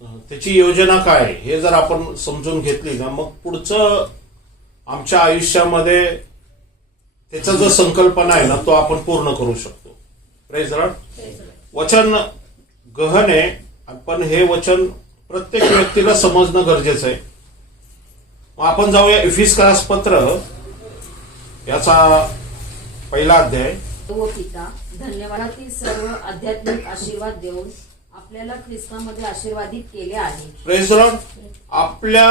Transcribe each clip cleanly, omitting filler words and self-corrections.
त्याची योजना काय हे जर आपण समजून घेतली ना, मग पुढचं आमच्या आयुष्यामध्ये त्याचा जो संकल्पना आहे ना तो आपण पूर्ण करू शकतो. Praise the Lord. वचन गहन आहे, पण हे वचन प्रत्येक व्यक्तीला समजणं गरजेचं आहे. मग आपण जाऊया इफिसकास पत्र याचा पहिला अध्याय. व पिता, धन्यवादातील सर्व आध्यात्मिक आशीर्वाद देऊन आपल्याला ख्रिस्तामध्ये आशीर्वादित केले आहे. Praise the Lord. आपल्या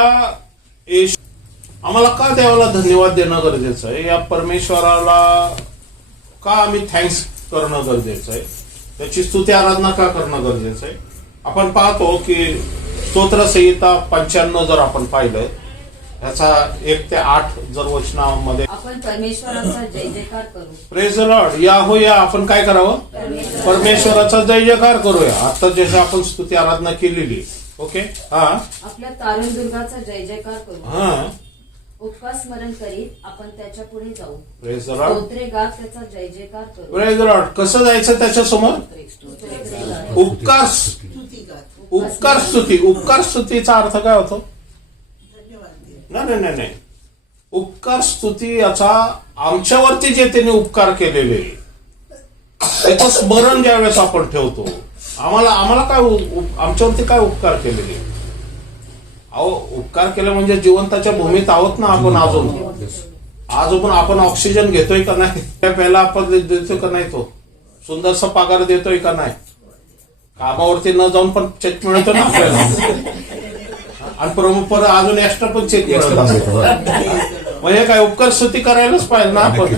आम्हाला का देवाला धन्यवाद देणं गरजेचं आहे? या परमेश्वराला का आम्ही थँक्स करणं गरजेचं आहे? त्याची स्तुती आराधना का करणं गरजेचं आहे? आपण पाहतो की स्तोत्रसंहिता 95 जर आपण पाहिलं, ह्याचा 1 ते 8 जर वचनामध्ये आपण परमेश्वराचा जय जयकार करू. Praise the Lord. या होया आपण काय करावं? परमेश्वराचा जय जयकार करूया. आता जसं आपण स्तुती आराधना केलेली. ओके. हा. आपल्या तारण दुर्गाचा जय जयकार करू. हा. उपकार स्मरण करीत आपण त्याच्या पुढे जाऊ. Praise the Lord. स्तोत्रे गात त्याचा जय जयकार करू. Praise the Lord. कसं जायचं त्याच्यासमोर? उपकार उपकार स्तुती. उपकार स्तुतीचा अर्थ काय होतो? नाही. उपकार स्तुती याचा आमच्यावरती जे त्यांनी उपकार केलेले त्याचं स्मरण ज्यावेळेस आपण ठेवतो, आम्हाला काय आमच्यावरती काय उपकार केलेले. अहो, उपकार केले म्हणजे जिवंताच्या भूमीत आहोत ना आपण. अजून आपण ऑक्सिजन घेतोय का नाही? पहिला आपण देतोय का नाही? तो सुंदरसा पगार देतोय का नाही? कामावरती न जाऊन पण चेक मिळतो ना आपल्याला. आणि परत अजून एक्स्ट्रा पण चेक मिळत असतो. म्हणजे काय उपकार स्तुती करायलाच पाहिजे ना आपण.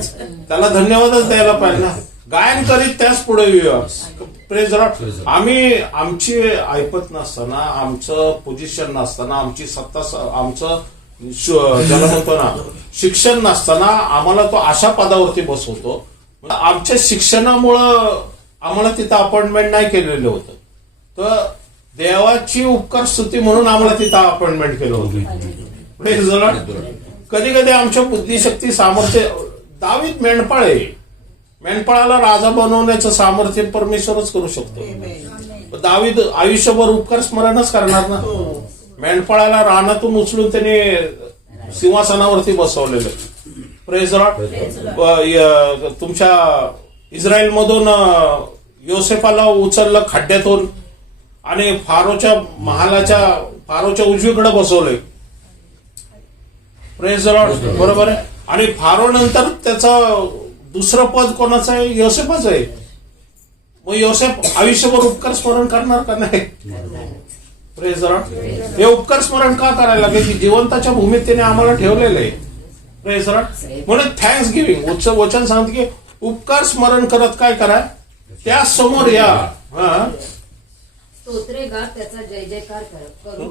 त्याला धन्यवादच द्यायला पाहिजे ना. गायन करीत त्याच पुढे येऊया. Praise the Lord. आम्ही आमची ऐपत नसताना, आमचं पोझिशन नसताना, आमची सत्ता, आमचं ज्याला म्हणतो ना शिक्षण नसताना आम्हाला तो अशा पदावरती बसवतो. आमच्या शिक्षणामुळं आम्हाला तिथं अपॉइंटमेंट नाही केलेलं होतं, तर देवाची उपकार स्तुती म्हणून आम्हाला तिथं अपॉइंटमेंट केलं होतं. Praise the Lord. कधी कधी आमच्या बुद्धिशक्ती सामर्थ्य, दावीद मेंढपाळ आहे, मेंढपाळाला राजा बनवण्याचं सामर्थ्य परमेश्वरच करू शकतो. दावीद आयुष्यभर उपकार स्मरणच करणार ना. मेंढपाळाला रानातून उचलून त्याने सिंहासनावरती बसवलेलं. Praise the Lord. तुमच्या इस्रायल मधून योसेफाला उचललं खड्ड्यातून आणि फारोच्या उजवीकडे बसवलंय. Praise the Lord. बरोबर आहे. आणि फारो नंतर त्याचं दुसरं पद कोणाचं आहे? योसेफच आहे. मग योसेफ आयुष्यभर उपकार स्मरण करणार का नाही? Praise the Lord. हे उपकार स्मरण का करायला लागेल की जिवंताच्या भूमीत त्याने आम्हाला ठेवलेलं आहे. Praise the Lord. म्हणून थँक्स गिव्हिंग वचन सांगते की उपकार स्मरण करत काय करा? त्या समोर या. स्तोत्रे गात त्याचा जय जयकार करू.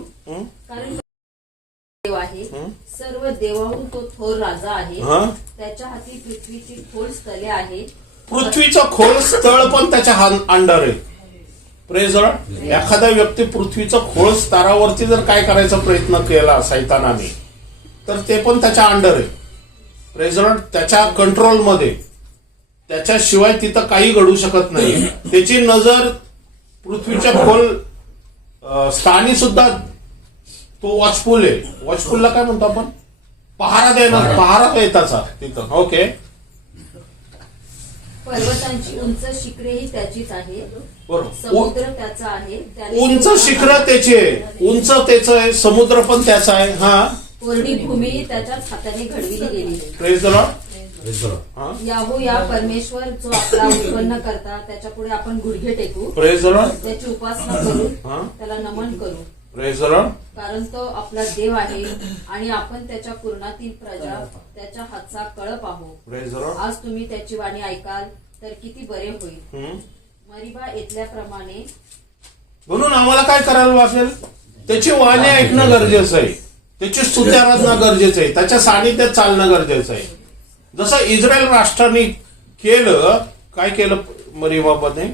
कारण देव आहे, सर्व देवाहून तो थोर राजा आहे. त्याच्या हाती पृथ्वीची खोल स्थले आहे. पृथ्वीचं खोल स्थळ पण त्याच्या अंडर आहे. Praise the Lord. एखादा व्यक्ती पृथ्वीचं खोल स्तरावरती जर काय करायचा प्रयत्न केला सैतानाने, तर ते पण त्याच्या अंडर आहे. Praise the Lord. त्याच्या कंट्रोलमध्ये, त्याच्याशिवाय तिथं काही घडू शकत नाही. त्याची नजर पृथ्वीच्या खोल स्थानी सुद्धा तो वॉचफुल आहे. वॉचफुलला काय म्हणतो आपण? पहारा देणार. पहारा आहे त्याचा तिथं. ओके. पर्वतांची उंच शिखरेही त्याचीच आहे. बरोबर. समुद्र त्याचा आहे. उंच शिखर त्याची आहे, उंच त्याचं आहे, समुद्र पण त्याचा आहे. हा. कोरडी भूमी त्याच्याच हाताने घडविली गेली. Praise the Lord. या परमेश्वर जो आपला उत्पन्न करता, त्याच्या पुढे आपण गुडघे टेकू. Praise the Lord. त्याची उपासना करू, त्याला नमन करू. Praise the Lord. कारण तो आपला देव आहे आणि आपण त्याच्या कुरणातील प्रजा, त्याच्या हातचा कळप आहोत. Praise the Lord. आज तुम्ही त्याची वाणी ऐकाल तर किती बरे होईल. मरिबा येथल्याप्रमाणे. म्हणून आम्हाला काय करायला वाटेल? त्याची वाणी ऐकणं गरजेचं आहे, त्याची स्तुती आराधना गरजेचं आहे, त्याच्या सानिध्यात चालणं गरजेचं आहे. जसं इस्रायल राष्ट्राने केलं. काय केलं मरिबामध्ये?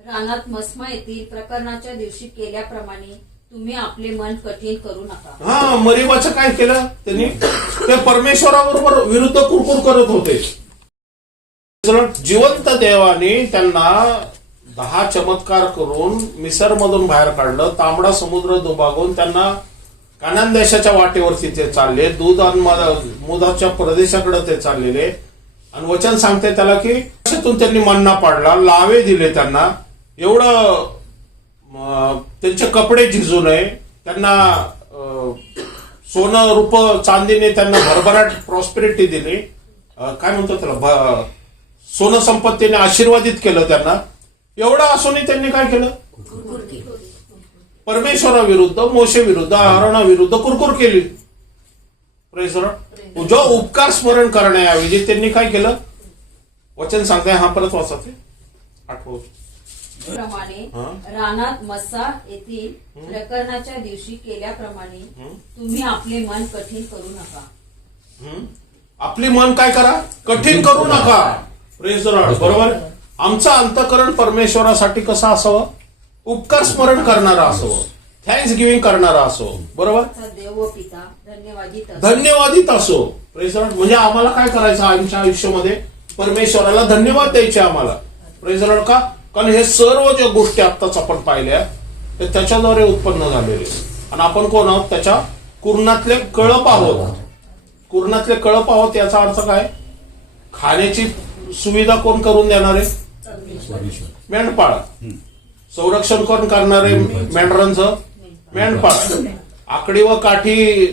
रानात मस्मा येथील प्रकरणाच्या दिवशी केल्याप्रमाणे तुम्ही आपले मन कठीण करू नका. हा. मरिबाचं काय केलं त्यांनी? ते परमेश्वराबरोबर विरुद्ध कुरकुर करत होते. जिवंत देवाने त्यांना 10 चमत्कार करून मिसरमधून बाहेर काढलं, तांबडा समुद्र दुभागून त्यांना कानान देशाच्या वाटेवरती ते चालले, दूध आणि मुदाच्या प्रदेशाकडे ते चाललेले. आणि वचन सांगते त्याला की त्यातून त्यांनी मन्ना पाडला, लावे दिले त्यांना, एवढं त्यांचे कपडे झिजू नये, त्यांना सोनं रूप चांदीने त्यांना भरभराट प्रॉस्पेरिटी दिली, काय म्हणतो त्याला, सोनं संपत्तीने आशीर्वादित केलं त्यांना. एवढं असूनही त्यांनी काय केलं, परमेश्वराविरुद्ध, मोशे विरुद्ध, अहरोना विरुद्ध कुरकुर केली. Praise Lord. जो उपकार स्मरण करण्याऐवजी त्यांनी काय केलं, वचन सांगताय, हा परत वाचा ते आठवत प्रमाणे रानात मस्सा येथील प्रकरणाच्या दिवशी केल्याप्रमाणे तुम्ही आपले मन कठीण करू नका. आपली मन काय करा, कठीण करू नका. Praise Lord. बरोबर. आमचं अंतःकरण परमेश्वरासाठी कसं असावं, उपकार स्मरण करणारा असावं, थँक्स गिव्हिंग करणारा असो. बरोबर. देव व पिता धन्यवादित असो. Praise Lord. म्हणजे आम्हाला काय करायचं आमच्या आयुष्यामध्ये, परमेश्वराला धन्यवाद द्यायचे आम्हाला. Praise Lord. का, कारण हे सर्व ज्या गोष्टी आत्ताच आपण पाहिल्या ते त्याच्याद्वारे उत्पन्न झालेले, आणि आपण कोण आहोत, त्याच्या कुरणातले कळप आहोत. कुरणातले कळप आहोत याचा अर्थ काय, खाण्याची सुविधा कोण करून देणारे, मेंढपाळ. संरक्षण कोण करणारे मेंढरांचं, मेंढपाळ. आकडी व काठी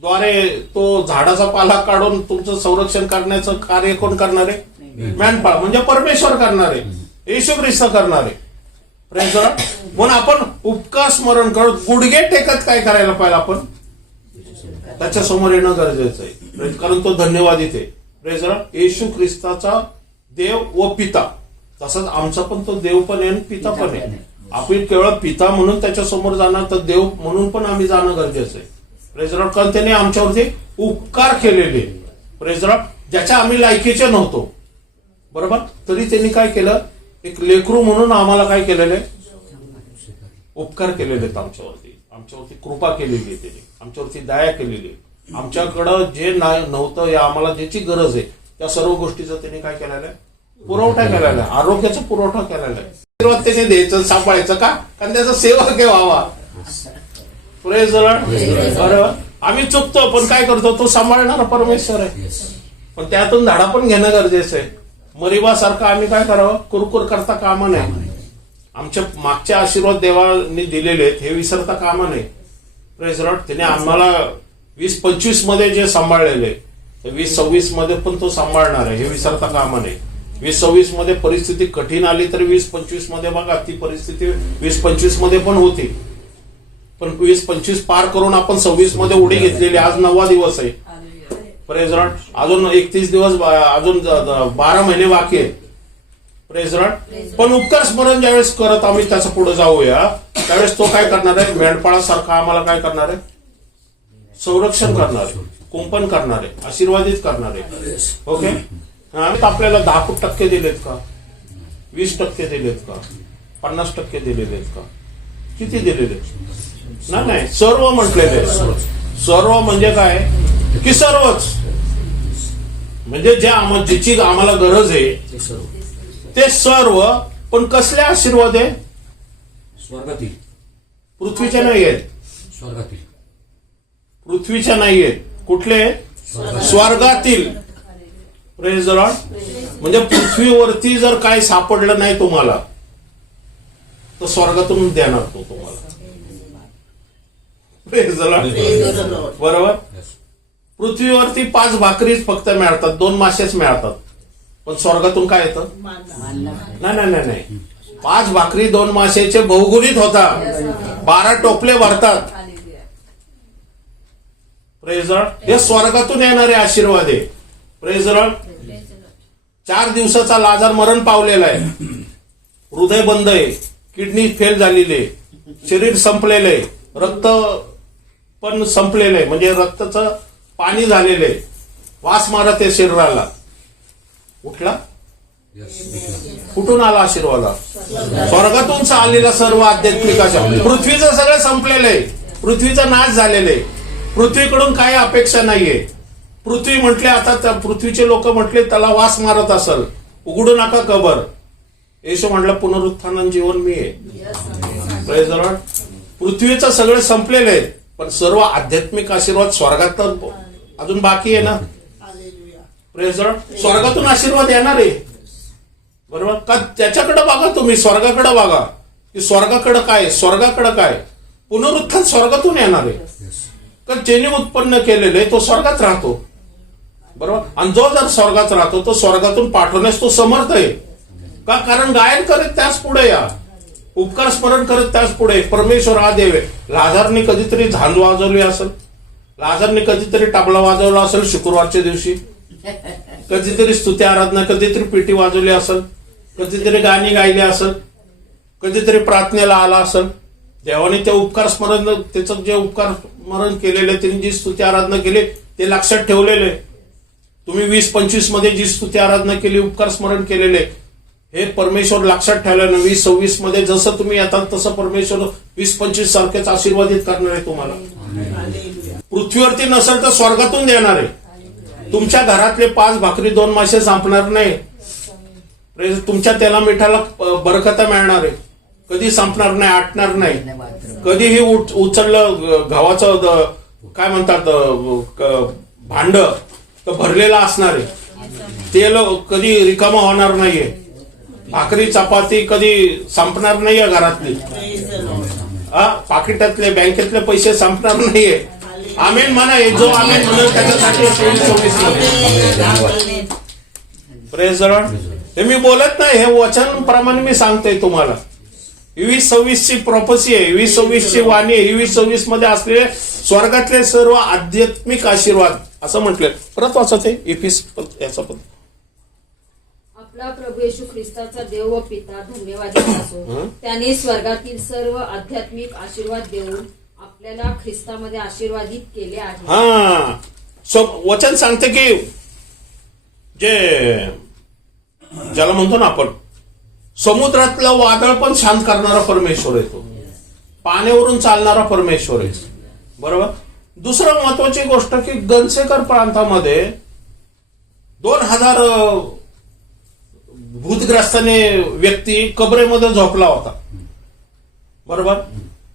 द्वारे तो झाडाचा पाला काढून तुमचं संरक्षण करण्याचं कार्य कोण करणारे, मेंढपाळ. म्हणजे परमेश्वर करणारे, येशू ख्रिस्त करणारे. Praise Lord. म्हणून आपण उपकार स्मरण करत गुडघे टेकत काय करायला पाहिजे, आपण त्याच्या समोर येणं गरजेचं आहे, कारण तो धन्यवादित आहे. Praise Lord. येशू ख्रिस्ताचा देव व पिता, तसंच आमचा पण तो देव पण आहे आणि पिता पण आहे. आपण केवळ पिता म्हणून त्याच्या समोर जाणार, तर देव म्हणून पण आम्ही जाणं गरजेचं आहे. Praise Lord. कारण त्याने आमच्यावरती उपकार केलेले. Praise Lord. ज्याच्या आम्ही लायकीचे नव्हतो, बरोबर, तरी त्यांनी काय केलं, एक लेकरू म्हणून आम्हाला काय केलेले, उपकार केलेले आहेत आमच्यावरती कृपा केलेली आहे त्यांनी, आमच्यावरती दया केलेली आहे. आमच्याकडं जे नव्हतं या आम्हाला ज्याची गरज आहे त्या सर्व गोष्टीचा त्यांनी काय केलेलं आहे, पुरवठा केलेला आहे. आरोग्याचा पुरवठा केलेला आहे. आशीर्वाद त्याने द्यायचं, सांभाळायचं का, कारण त्याचा सेवक आहे व्हावा. Praise Lord. बरोबर. आम्ही चुकतो पण काय करतो, तो सांभाळणारा परमेश्वर आहे. पण त्यातून धाडा पण घेणं गरजेचं आहे. मरिबासारखं आम्ही काय करावं, कुरकुर करता कामा नाही. आमच्या मागचे आशीर्वाद देवाने दिलेले आहेत हे विसरता कामा नाही. Praise Lord. त्याने आम्हाला 20-25 मध्ये जे सांभाळलेले, 20-26 मध्ये पण तो सांभाळणार आहे हे विसरता कामा नाही. 20-26 मध्ये परिस्थिती कठीण आली तर 20-25 मध्ये बघा ती परिस्थिती 20-25 मध्ये पण होती. पण 20-25 पार करून आपण 26 मध्ये उडी घेतलेली. आज 9वा दिवस आहे. Praise Lord. अजून 31 दिवस, अजून 12 महिने बाकी आहेत. Praise Lord. पण उपकार स्मरण ज्यावेळेस करत आम्ही त्याच्या पुढे जाऊया त्यावेळेस तो काय करणार आहे, मेंढपाळासारखा आम्हाला काय करणार आहे, संरक्षण करणार आहे, कुंपण करणार आहे, आशीर्वादित करणार आहे. ओके. आपल्याला 10% दिलेत का, 20% दिलेत का, 50% दिलेले आहेत का, किती दिलेले, नाही, सर्व म्हटलेले. सर्व म्हणजे काय की सर्वच, म्हणजे ज्याची आम्हाला गरज आहे ते सर्व. पण कसले आशीर्वाद आहे, स्वर्गातील, पृथ्वीच्या नाही आहेत, स्वर्गातील, पृथ्वीच्या नाही आहेत. कुठले, स्वर्गातील. Praise the Lord. म्हणजे पृथ्वीवरती जर काही सापडलं नाही तुम्हाला तर स्वर्गातून देणार तो तुम्हाला. Praise the Lord. बरोबर. पृथ्वीवरती 5 भाकरीच फक्त मिळतात, 2 मासेच मिळतात. पण स्वर्गातून काय येतं, नाही, 5 भाकरी 2 मासेचे बहुगुणित होतात, 12 टोपले भरतात. Praise the Lord. हे स्वर्गातून येणारे आशीर्वाद आहे. Praise the Lord. 4 दिवसाचा लाजार मरण पावलेला आहे, हृदय बंद आहे, किडनी फेल झालेली आहे, शरीर संपलेलं आहे, रक्त पण संपलेलं आहे, म्हणजे रक्ताचं पाणी झालेलं आहे, वास मारत आहे शरीराला. उठला, कुठून आला आशीर्वाद, स्वर्गातून आलेला सर्व आध्यात्मिक आशीर्वाद. पृथ्वीचं सगळं संपलेलं आहे, पृथ्वीचा नाश झालेला आहे, पृथ्वीकडून काही अपेक्षा नाहीये. पृथ्वी म्हटले, आता त्या पृथ्वीचे लोक म्हटले त्याला वास मारत असेल, उघडू नका कबर. येशू म्हटलं पुनरुत्थान आणि जीवन मी आहे. Praise the Lord. पृथ्वीचं सगळं संपलेलं आहे, पण सर्व आध्यात्मिक आशीर्वाद स्वर्गात तर अजून बाकी आहे ना. Praise the Lord. स्वर्गातून आशीर्वाद येणार आहे, बरोबर का? त्याच्याकडे बघा तुम्ही, स्वर्गाकडे बघा की स्वर्गाकडे काय, स्वर्गाकडे काय. पुनरुत्थान स्वर्गातून येणार आहे. तर ज्याने उत्पन्न केलेले तो स्वर्गात राहतो, बरोबर. आणि जो जर स्वर्गात राहतो तो स्वर्गातून पाठवण्यास तो समर्थ आहे का? कारण गायन करत त्याच पुढे या, उपकार स्मरण करत त्याच पुढे. परमेश्वर हा देव आहे. लाजारने कधीतरी झांज वाजवली असेल, लाजारने कधीतरी तबला वाजवला असेल शुक्रवारच्या दिवशी, कधीतरी स्तुती आराधना, कधीतरी पेटी वाजवली असेल, कधीतरी गाणी गायली असेल, कधीतरी प्रार्थनेला आला असेल. देवाने ते उपकार स्मरण, त्याचं जे उपकार स्मरण केलेले, त्यांनी जी स्तुती आराधना केली ते लक्षात ठेवलेले. तुम्ही 20-25 मध्ये जी स्तुती आराधना केली, उपकार स्मरण केलेले, हे परमेश्वर लक्षात ठेवल्यानं 20-26 मध्ये जसं तुम्ही येतात तसं परमेश्वर 20-25 सारखेच आशीर्वादित करणार आहे तुम्हाला. पृथ्वीवरती नसेल तर स्वर्गातून देणार आहे. तुमच्या घरातले 5 भाकरी 2 मासे संपणार नाही. तुमच्या तेला मिठाला बरकता मिळणार आहे, कधी संपणार नाही, आटणार नाही. कधीही उचललं गव्हाचं काय म्हणतात भांड तर भरलेलं असणार आहे. तेल कधी रिकामा होणार नाहीये. भाकरी चपाती कधी संपणार नाहीये घरातली. पाकिटातले बँकेतले पैसे संपणार नाहीये. आमेन म्हणा. जो आमेन म्हणून त्याच्यासाठी प्रेज द लॉर्ड. हे मी बोलत नाही, हे वचन प्रमाणे मी सांगतोय तुम्हाला. 20-26 ची प्रॉपर्सी आहे, 20-26 ची वाणी आहे. 20-26 मध्ये असलेले स्वर्गातले सर्व आध्यात्मिक आशीर्वाद असं म्हटलं. परत वाचत आहे इफिस याचा पण. आपला प्रभू येशू ख्रिस्ताचा देव व पिता धन्यवादित असो, त्याने स्वर्गातील सर्व आध्यात्मिक आशीर्वाद देऊन आपल्याला ख्रिस्तामध्ये आशीर्वादित केले आहे. वचन सांगते की जे ज्याला म्हणतो ना आपण समुद्रातलं वादळ पण शांत करणारा परमेश्वर आहे तो. पाण्यावरून चालणारा परमेश्वर आहे, बरोबर. दुसरं महत्वाची गोष्ट की गणसेकर प्रांतामध्ये 2000 भूतग्रस्ताने व्यक्ती कबरेमध्ये झोपला होता, बरोबर.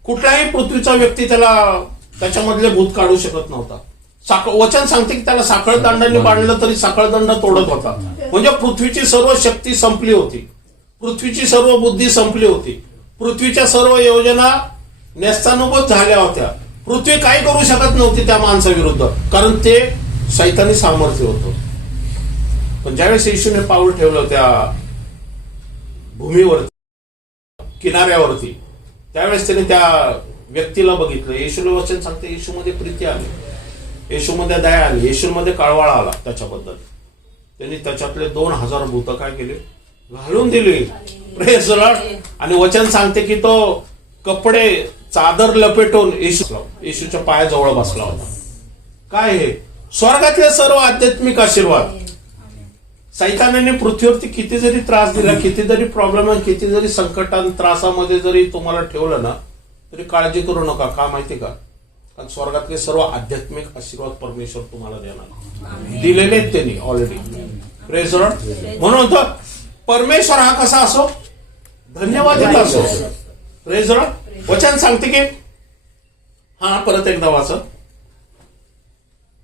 कुठलाही पृथ्वीचा व्यक्ती त्याच्यामधले भूत काढू शकत नव्हता. वचन सांगते की त्याला साखळदंडाने बांधलं तरी साखळदंड तोडत होता. म्हणजे पृथ्वीची सर्व शक्ती संपली होती, पृथ्वीची सर्व बुद्धी संपली होती, पृथ्वीच्या सर्व योजना नेस्तानुभूत झाल्या होत्या. पृथ्वी काही करू शकत नव्हती त्या माणसाविरुद्ध, कारण ते शैतानी सामर्थ्य होतं. पण ज्यावेळेस येशूने पाऊल ठेवलं त्या भूमीवरती, किनाऱ्यावरती, त्यावेळेस त्याने त्या व्यक्तीला बघितलं. येशूला वचन सांगते येशूमध्ये प्रीती आली, येशूमध्ये दया आली, येशूमध्ये कळवळा आला त्याच्याबद्दल. त्यांनी त्याच्यातले 2000 भूत काय केले, घालून दिली. Praise the Lord. आणि वचन सांगते की तो कपडे चादर लपेटून येशूच्या पायाजवळ बसला होता. काय हे स्वर्गातले सर्व आध्यात्मिक आशीर्वाद. सैतानाने पृथ्वीवरती किती जरी त्रास दिला, किती जरी प्रॉब्लेम, किती जरी संकटां त्रासामध्ये जरी तुम्हाला ठेवलं ना, तरी काळजी करू नका. का माहिती का? कारण स्वर्गातले सर्व आध्यात्मिक आशीर्वाद परमेश्वर तुम्हाला देणार, दिलेले आहेत त्यांनी ऑलरेडी. Praise the Lord. म्हणून तर परमेश्वर हा कसा असो, धन्यवादित असो. Praise the Lord. वचन सांगते की परत एकदा वाचा.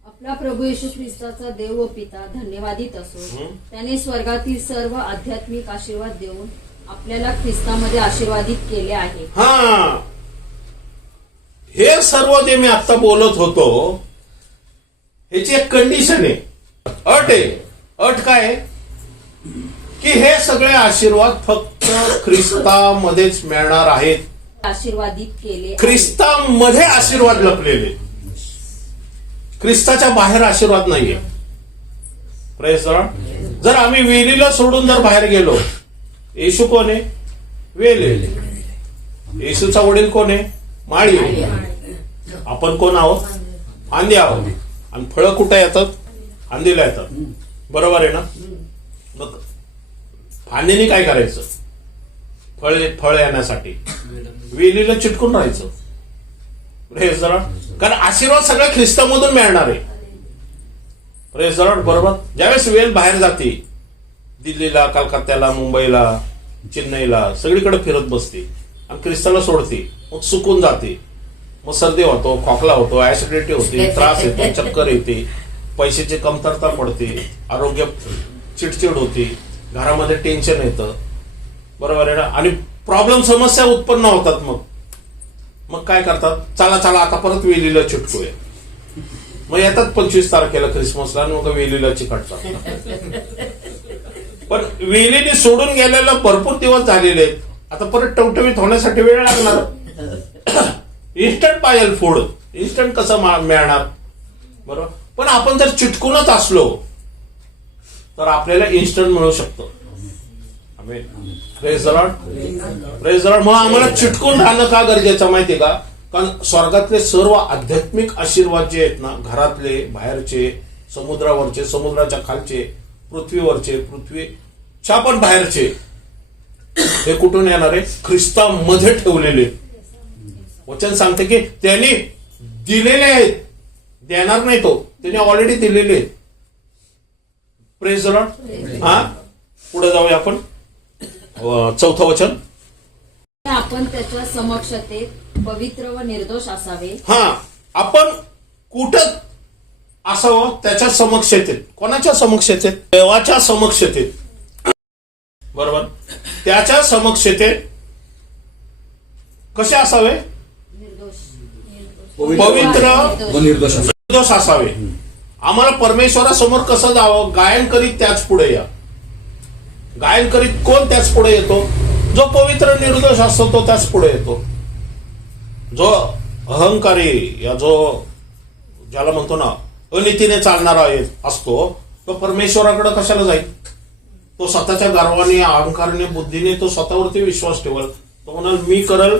आपला प्रभू येशू ख्रिस्ताचा देव व पिता धन्यवादित असो, त्याने स्वर्गातील सर्व आध्यात्मिक आशीर्वाद देऊन आपल्याला ख्रिस्तामध्ये आशीर्वादित केले आहे. हे सर्व जे मी आता बोलत होतो ह्याची एक कंडिशन आहे, अट आहे. अट काय की हे सगळे आशीर्वाद फक्त ख्रिस्तामध्येच मिळणार आहेत. आशीर्वादित केले, ख्रिस्तामध्ये आशीर्वाद लपलेले, ख्रिस्ताच्या बाहेर आशीर्वाद नाहीये. Praise the Lord. जर आम्ही वेलीला सोडून जर बाहेर गेलो, येशू कोण आहे? वेल आहे. येशूचा वडील कोण आहे? माळी. आपण कोण आहोत? फांदी आहोत. आणि फळं कुठं येतात? फांदीला येतात, बरोबर आहे ना. मग फांदीने काय करायचं? फळ येण्यासाठी वेलीला चिटकून राहायचं. Praise the Lord. कारण आशीर्वाद सगळ्या ख्रिस्तामधून मिळणार आहे. प्रेज द लॉर्ड, बरोबर. ज्यावेळेस वेल बाहेर जाते, दिल्लीला, कलकत्त्याला, मुंबईला, चेन्नईला सगळीकडे फिरत बसते आणि ख्रिस्ताला सोडते, मग सुकून जाते, मग सर्दी होतो, खोकला होतो, ऍसिडिटी होते, त्रास येतो, चक्कर येते, पैशाची कमतरता पडते, आरोग्य चिडचिड होते, घरामध्ये टेन्शन येतं, बरोबर आहे ना, आणि प्रॉब्लेम समस्या उत्पन्न होतात. मग काय करतात, चला चला आता परत वेलीला चिटकूया. मग येतात 25 तारखेला ख्रिसमसला आणि मग वेलीला चिकटतात. पण वेलीने सोडून गेलेला भरपूर दिवस झालेले आहेत, आता परत टवटवीत होण्यासाठी वेळ लागणार. इन्स्टंट पाहिजे फूड, इन्स्टंट कसं मिळणार, बरोबर. पण आपण जर चिटकूनच असलो तर आपल्याला इन्स्टंट मिळू शकतो. Praise the Lord, praise the Lord. मग आम्हाला चिटकून राहणं का गरजेचं माहितीये का? कारण स्वर्गातले सर्व आध्यात्मिक आशीर्वाद जे आहेत ना, घरातले, बाहेरचे, समुद्रावरचे, समुद्राच्या खालचे, पृथ्वीवरचे, पृथ्वीच्या पण बाहेरचे, हे कुठून येणार आहे? ख्रिस्तामध्ये ठेवलेले. वचन सांगते की त्यांनी दिलेले आहेत, देणार नाही तो, त्याने ऑलरेडी दिलेले आहेत. Praise the Lord. हा, पुढे जाऊया आपण. 4थं वचन. आपण त्याच्या समक्षतेत पवित्र व निर्दोष असावे. हा, आपण कुठं असावं? त्याच्या समक्षतेत. कोणाच्या समक्षतेत? देवाच्या समक्षतेत, बरोबर. त्याच्या समक्षतेत कसे असावे? पवित्र व निर्दोष असावे. आम्हाला परमेश्वरासमोर कसं जावं? गायन करीत त्याच पुढे या. गायन करीत कोण त्याच पुढे येतो? जो पवित्र निर्दोष असतो तो त्याच पुढे येतो. जो अहंकारी या जो ज्याला म्हणतो ना अनितीने चालणारा असतो तो परमेश्वराकडे कशाला जाईल? तो स्वतःच्या गर्वाने, अहंकाराने, बुद्धीने तो स्वतःवरती विश्वास ठेवल. तो म्हणाल मी करल,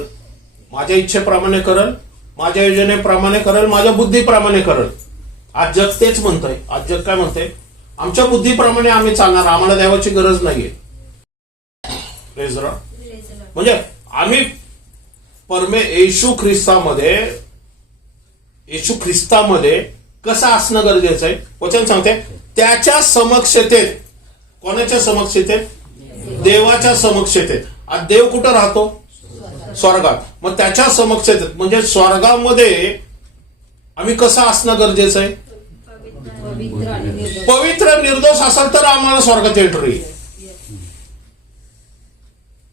माझ्या इच्छेप्रमाणे करल, माझ्या योजनेप्रमाणे करल, माझ्या बुद्धीप्रमाणे करल. आज जग तेच म्हणतंय. आज जग काय म्हणतंय? आमच्या बुद्धीप्रमाणे आम्ही चालणार, आम्हाला देवाची गरज नाहीये. म्हणजे आम्ही येशू ख्रिस्तामध्ये कसं असणं गरजेचं आहे? वचन सांगते त्याच्या समक्षतेत. कोणाच्या समक्षतेत? देवाच्या समक्षतेत. आज देव कुठं राहतो? स्वर्गात. मग त्याच्या समक्षतेत म्हणजे स्वर्गामध्ये आम्ही कसं असणं गरजेचं आहे? पवित्र निर्दोष असाल तर आम्हाला स्वर्गात एंट्री.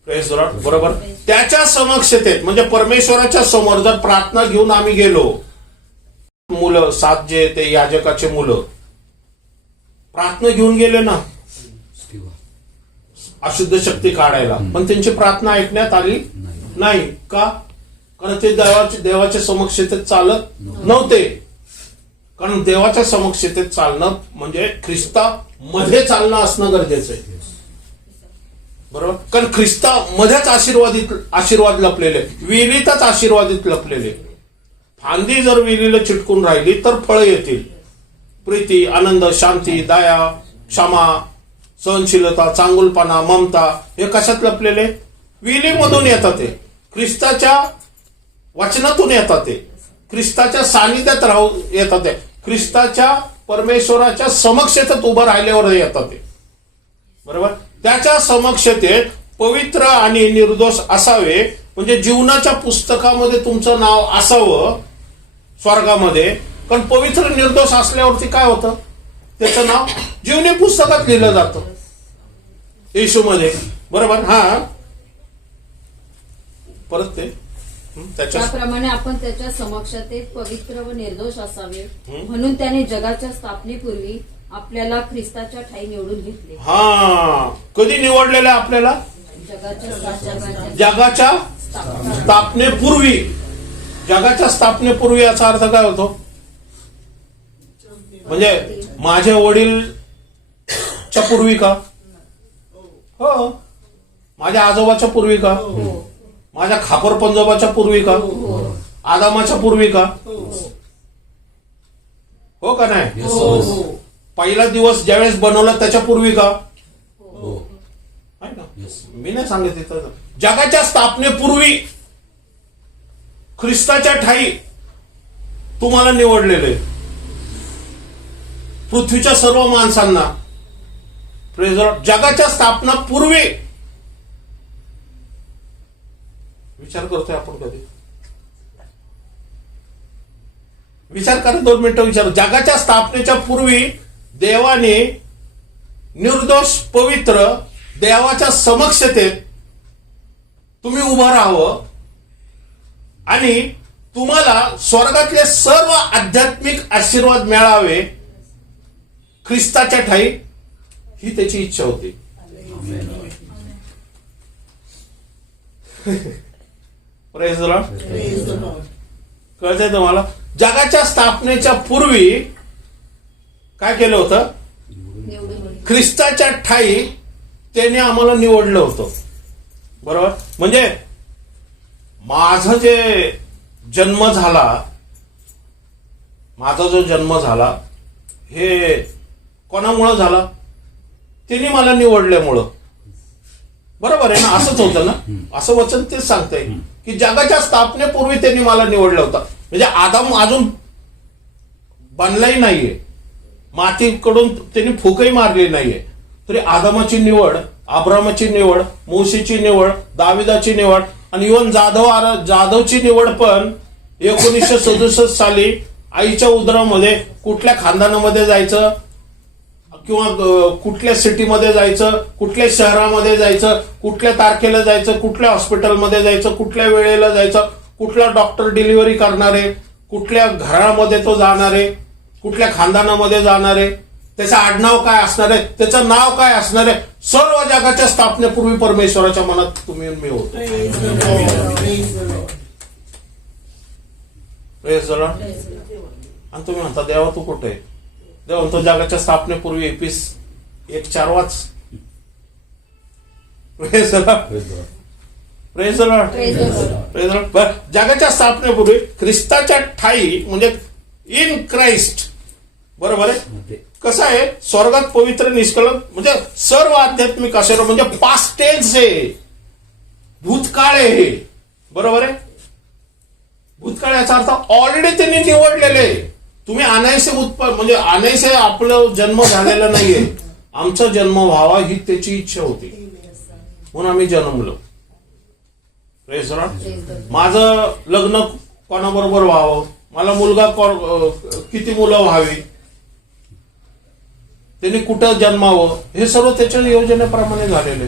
बरोबर. त्याच्या समक्षतेत म्हणजे परमेश्वराच्या समोर जर प्रार्थना घेऊन आम्ही गेलो, मुलं 7 जे ते याजकाचे मुलं प्रार्थना घेऊन गेले ना अशुद्ध शक्ती काढायला, पण त्यांची प्रार्थना ऐकण्यात आली नाही. का? कारण ते देवाच्या समक्षतेत चालत नव्हते. कारण देवाच्या समक्षतेत चालणं म्हणजे ख्रिस्तामध्ये चालणं असणं गरजेचं आहे, बरोबर. कारण ख्रिस्तामध्येच आशीर्वाद लपलेले, वेलीतच आशीर्वादित लपलेले. फांदी जर वेलीला चिटकून राहिली तर फळं येतील. प्रीती, आनंद, शांती, दया, क्षमा, सहनशीलता, चांगुलपणा, ममता हे कशात लपलेले? वेलीमधून येतात. ते ख्रिस्ताच्या वचनातून येतात. ते ख्रिस्ताच्या सानिध्यात येतात. ते ख्रिस्ताच्या परमेश्वराच्या समक्षतेत उभं राहिल्यावर येतात. ते बरोबर. त्याच्या समक्षतेत पवित्र आणि निर्दोष असावे म्हणजे जीवनाच्या पुस्तकामध्ये तुमचं नाव असावं स्वर्गामध्ये. कारण पवित्र निर्दोष असल्यावरती काय होतं? त्याचं नाव जीवनी पुस्तकात लिहिलं जातं येशूमध्ये, बरोबर. हा, परत ते त्याप्रमाणे आपण त्याच्या समक्षतेत पवित्र व निर्दोष असावे म्हणून त्याने जगाच्या स्थापनेपूर्वी आपल्याला ख्रिस्ताच्या ठाई निवडून घेतले. हा, कधी निवडलेलं आपल्याला? जगाच्या स्थापनेपूर्वी. जगाच्या स्थापनेपूर्वी याचा अर्थ काय होतो? म्हणजे माझे वडीलच्या पूर्वी का? हो. माझ्या आजोबाच्या पूर्वी का? माझ्या खापर पंजोबाच्या पूर्वी का? आदामाच्या पूर्वी का? हो का नाही? पहिला दिवस ज्यावेळेस बनवला त्याच्या पूर्वी का? मी नाही सांगितलं. जगाच्या स्थापनेपूर्वी ख्रिस्ताच्या ठाई तुम्हाला निवडलेले, पृथ्वीच्या सर्व माणसांना. जगाच्या स्थापना पूर्वी विचार करतोय आपण कधी? विचार करा, 2 मिनिटं विचार. जगाच्या स्थापनेच्या पूर्वी देवाने निर्दोष पवित्र देवाच्या समक्षतेत तुम्ही उभं राहावं आणि तुम्हाला स्वर्गातले सर्व आध्यात्मिक आशीर्वाद मिळावे ख्रिस्ताच्या ठाई, ही त्याची इच्छा होती. Praise the Lord. कळतंय तुम्हाला? जगाच्या स्थापनेच्या पूर्वी काय केलं होतं? ख्रिस्ताच्या ठाई त्याने आम्हाला निवडलं होतं. बरोबर? म्हणजे माझा जो जन्म झाला हे कोणामुळं झाला? त्यांनी मला निवडल्यामुळं. बरोबर आहे ना? असंच होतं ना? असं वचन तेच सांगतंय की जगाच्या स्थापनेपूर्वी त्यांनी मला निवडलं होतं. म्हणजे आदम अजून बनलाही नाहीये, मातीकडून त्यांनी फुकही मारली नाहीये, तरी आदमाची निवड, अब्रामाची निवड, मोशीची निवड, दाविदाची निवड आणि इव्हन जाधवची निवड पण 1967 साली आईच्या उदरामध्ये कुठल्या खानदानामध्ये जायचं किंवा कुठल्या सिटीमध्ये जायचं, कुठल्या शहरामध्ये जायचं, कुठल्या तारखेला जायचं, कुठल्या हॉस्पिटलमध्ये जायचं, कुठल्या वेळेला जायचं, कुठला डॉक्टर डिलिव्हरी करणारे, कुठल्या घरामध्ये तो जाणारे, कुठल्या खानदानामध्ये जाणारे, त्याचं आडनाव काय असणार आहे, त्याचं नाव काय असणार आहे, सर्व जगाच्या स्थापनेपूर्वी परमेश्वराच्या मनात तुम्ही मी होतो. आणि तुम्ही म्हणता देवा तू कुठे? देवा म्हणतो जगाच्या स्थापनेपूर्वी एपिस 1:4 वाच. Praise the Lord. जगाच्या स्थापनेपूर्वी ख्रिस्ताच्या ठाई म्हणजे इन क्राइस्ट. बरोबर आहे? कसं आहे? स्वर्गात पवित्र निष्कलंक म्हणजे सर्व आध्यात्मिक आशीर्वाद म्हणजे पास्ट टेन्स आहे, भूतकाळ आहे हे. बरोबर आहे? भूतकाळ याचा अर्थ ऑलरेडी त्यांनी निवडलेले. तुम्ही अनायसे म्हणजे अनायसे आपलं जन्म झालेला नाहीये, आमचा जन्म व्हावा ही त्याची इच्छा होती, म्हणून आम्ही जन्मलो. Praise the Lord. माझं लग्न कोणाबरोबर व्हावं, मला मुलगा किती मुलं व्हावी, त्यांनी कुठं जन्मावं, हे सर्व त्याच्या योजनेप्रमाणे झालेले.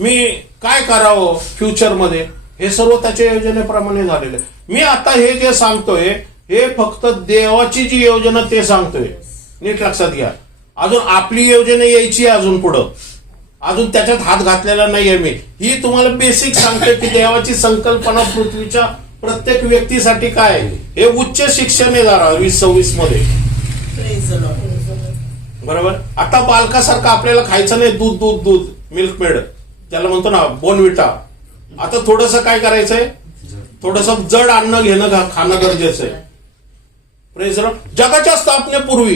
मी काय करावं फ्युचरमध्ये, हे सर्व त्याच्या योजनेप्रमाणे झालेले. मी आता हे जे सांगतोय हे फक्त देवाची जी योजना ते सांगतोय, नीट लक्षात घ्या. अजून आपली योजना यायची अजून पुढं, अजून त्याच्यात हात घातलेला नाहीये मी. ही तुम्हाला बेसिक सांगतोय की देवाची संकल्पना पृथ्वीच्या प्रत्येक व्यक्तीसाठी काय, हे उच्च शिक्षण आहे जरा 2026 मध्ये. बरोबर? आता बालकासारखं आपल्याला खायचं नाही दूध दूध दूध मिल्क मेड, त्याला म्हणतो ना बोनविटा. आता थोडस काय करायचंय, थोडस जड अन्न घेणं खाणं गरजेचं आहे. Praise the Lord. जगाच्या स्थापनेपूर्वी.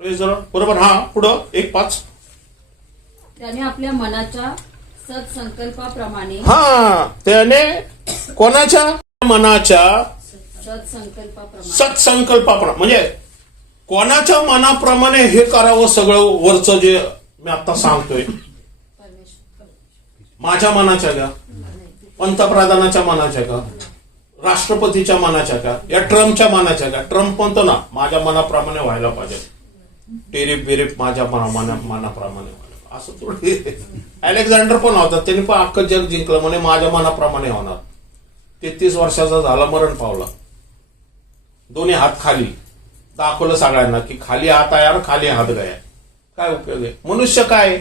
Praise the Lord. बरोबर? हा पुढं 1:5. त्याने आपल्या मनाच्या सत्संकल्पाप्रमाणे, हा त्याने कोणाच्या मनाच्या सत्संकल्पाप्रमाणे म्हणजे कोणाच्या मनाप्रमाणे हे करावं सगळं वरचं जे मी आता सांगतोय. माझ्या मनाच्या का, पंतप्रधानाच्या मनाच्या का, राष्ट्रपतीच्या मनाच्या का, या ट्रम्पच्या मनाच्या का? ट्रम्प म्हणतो ना माझ्या मनाप्रमाणे व्हायला पाहिजे, टेरिफ बिरिफ माझ्या मनाप्रमाणे. असं थोडी. अलेक्झांडर पण होता, त्यांनी पण अख्खं जग जिंकलं म्हणे माझ्या मनाप्रमाणे होणार. 33 वर्षाचा झाला, मरण पावला, दोन्ही हात खाली. दाखवलं सगळ्यांना की खाली हात आहे और खाली हात गया. काय उपयोग आहे? मनुष्य काय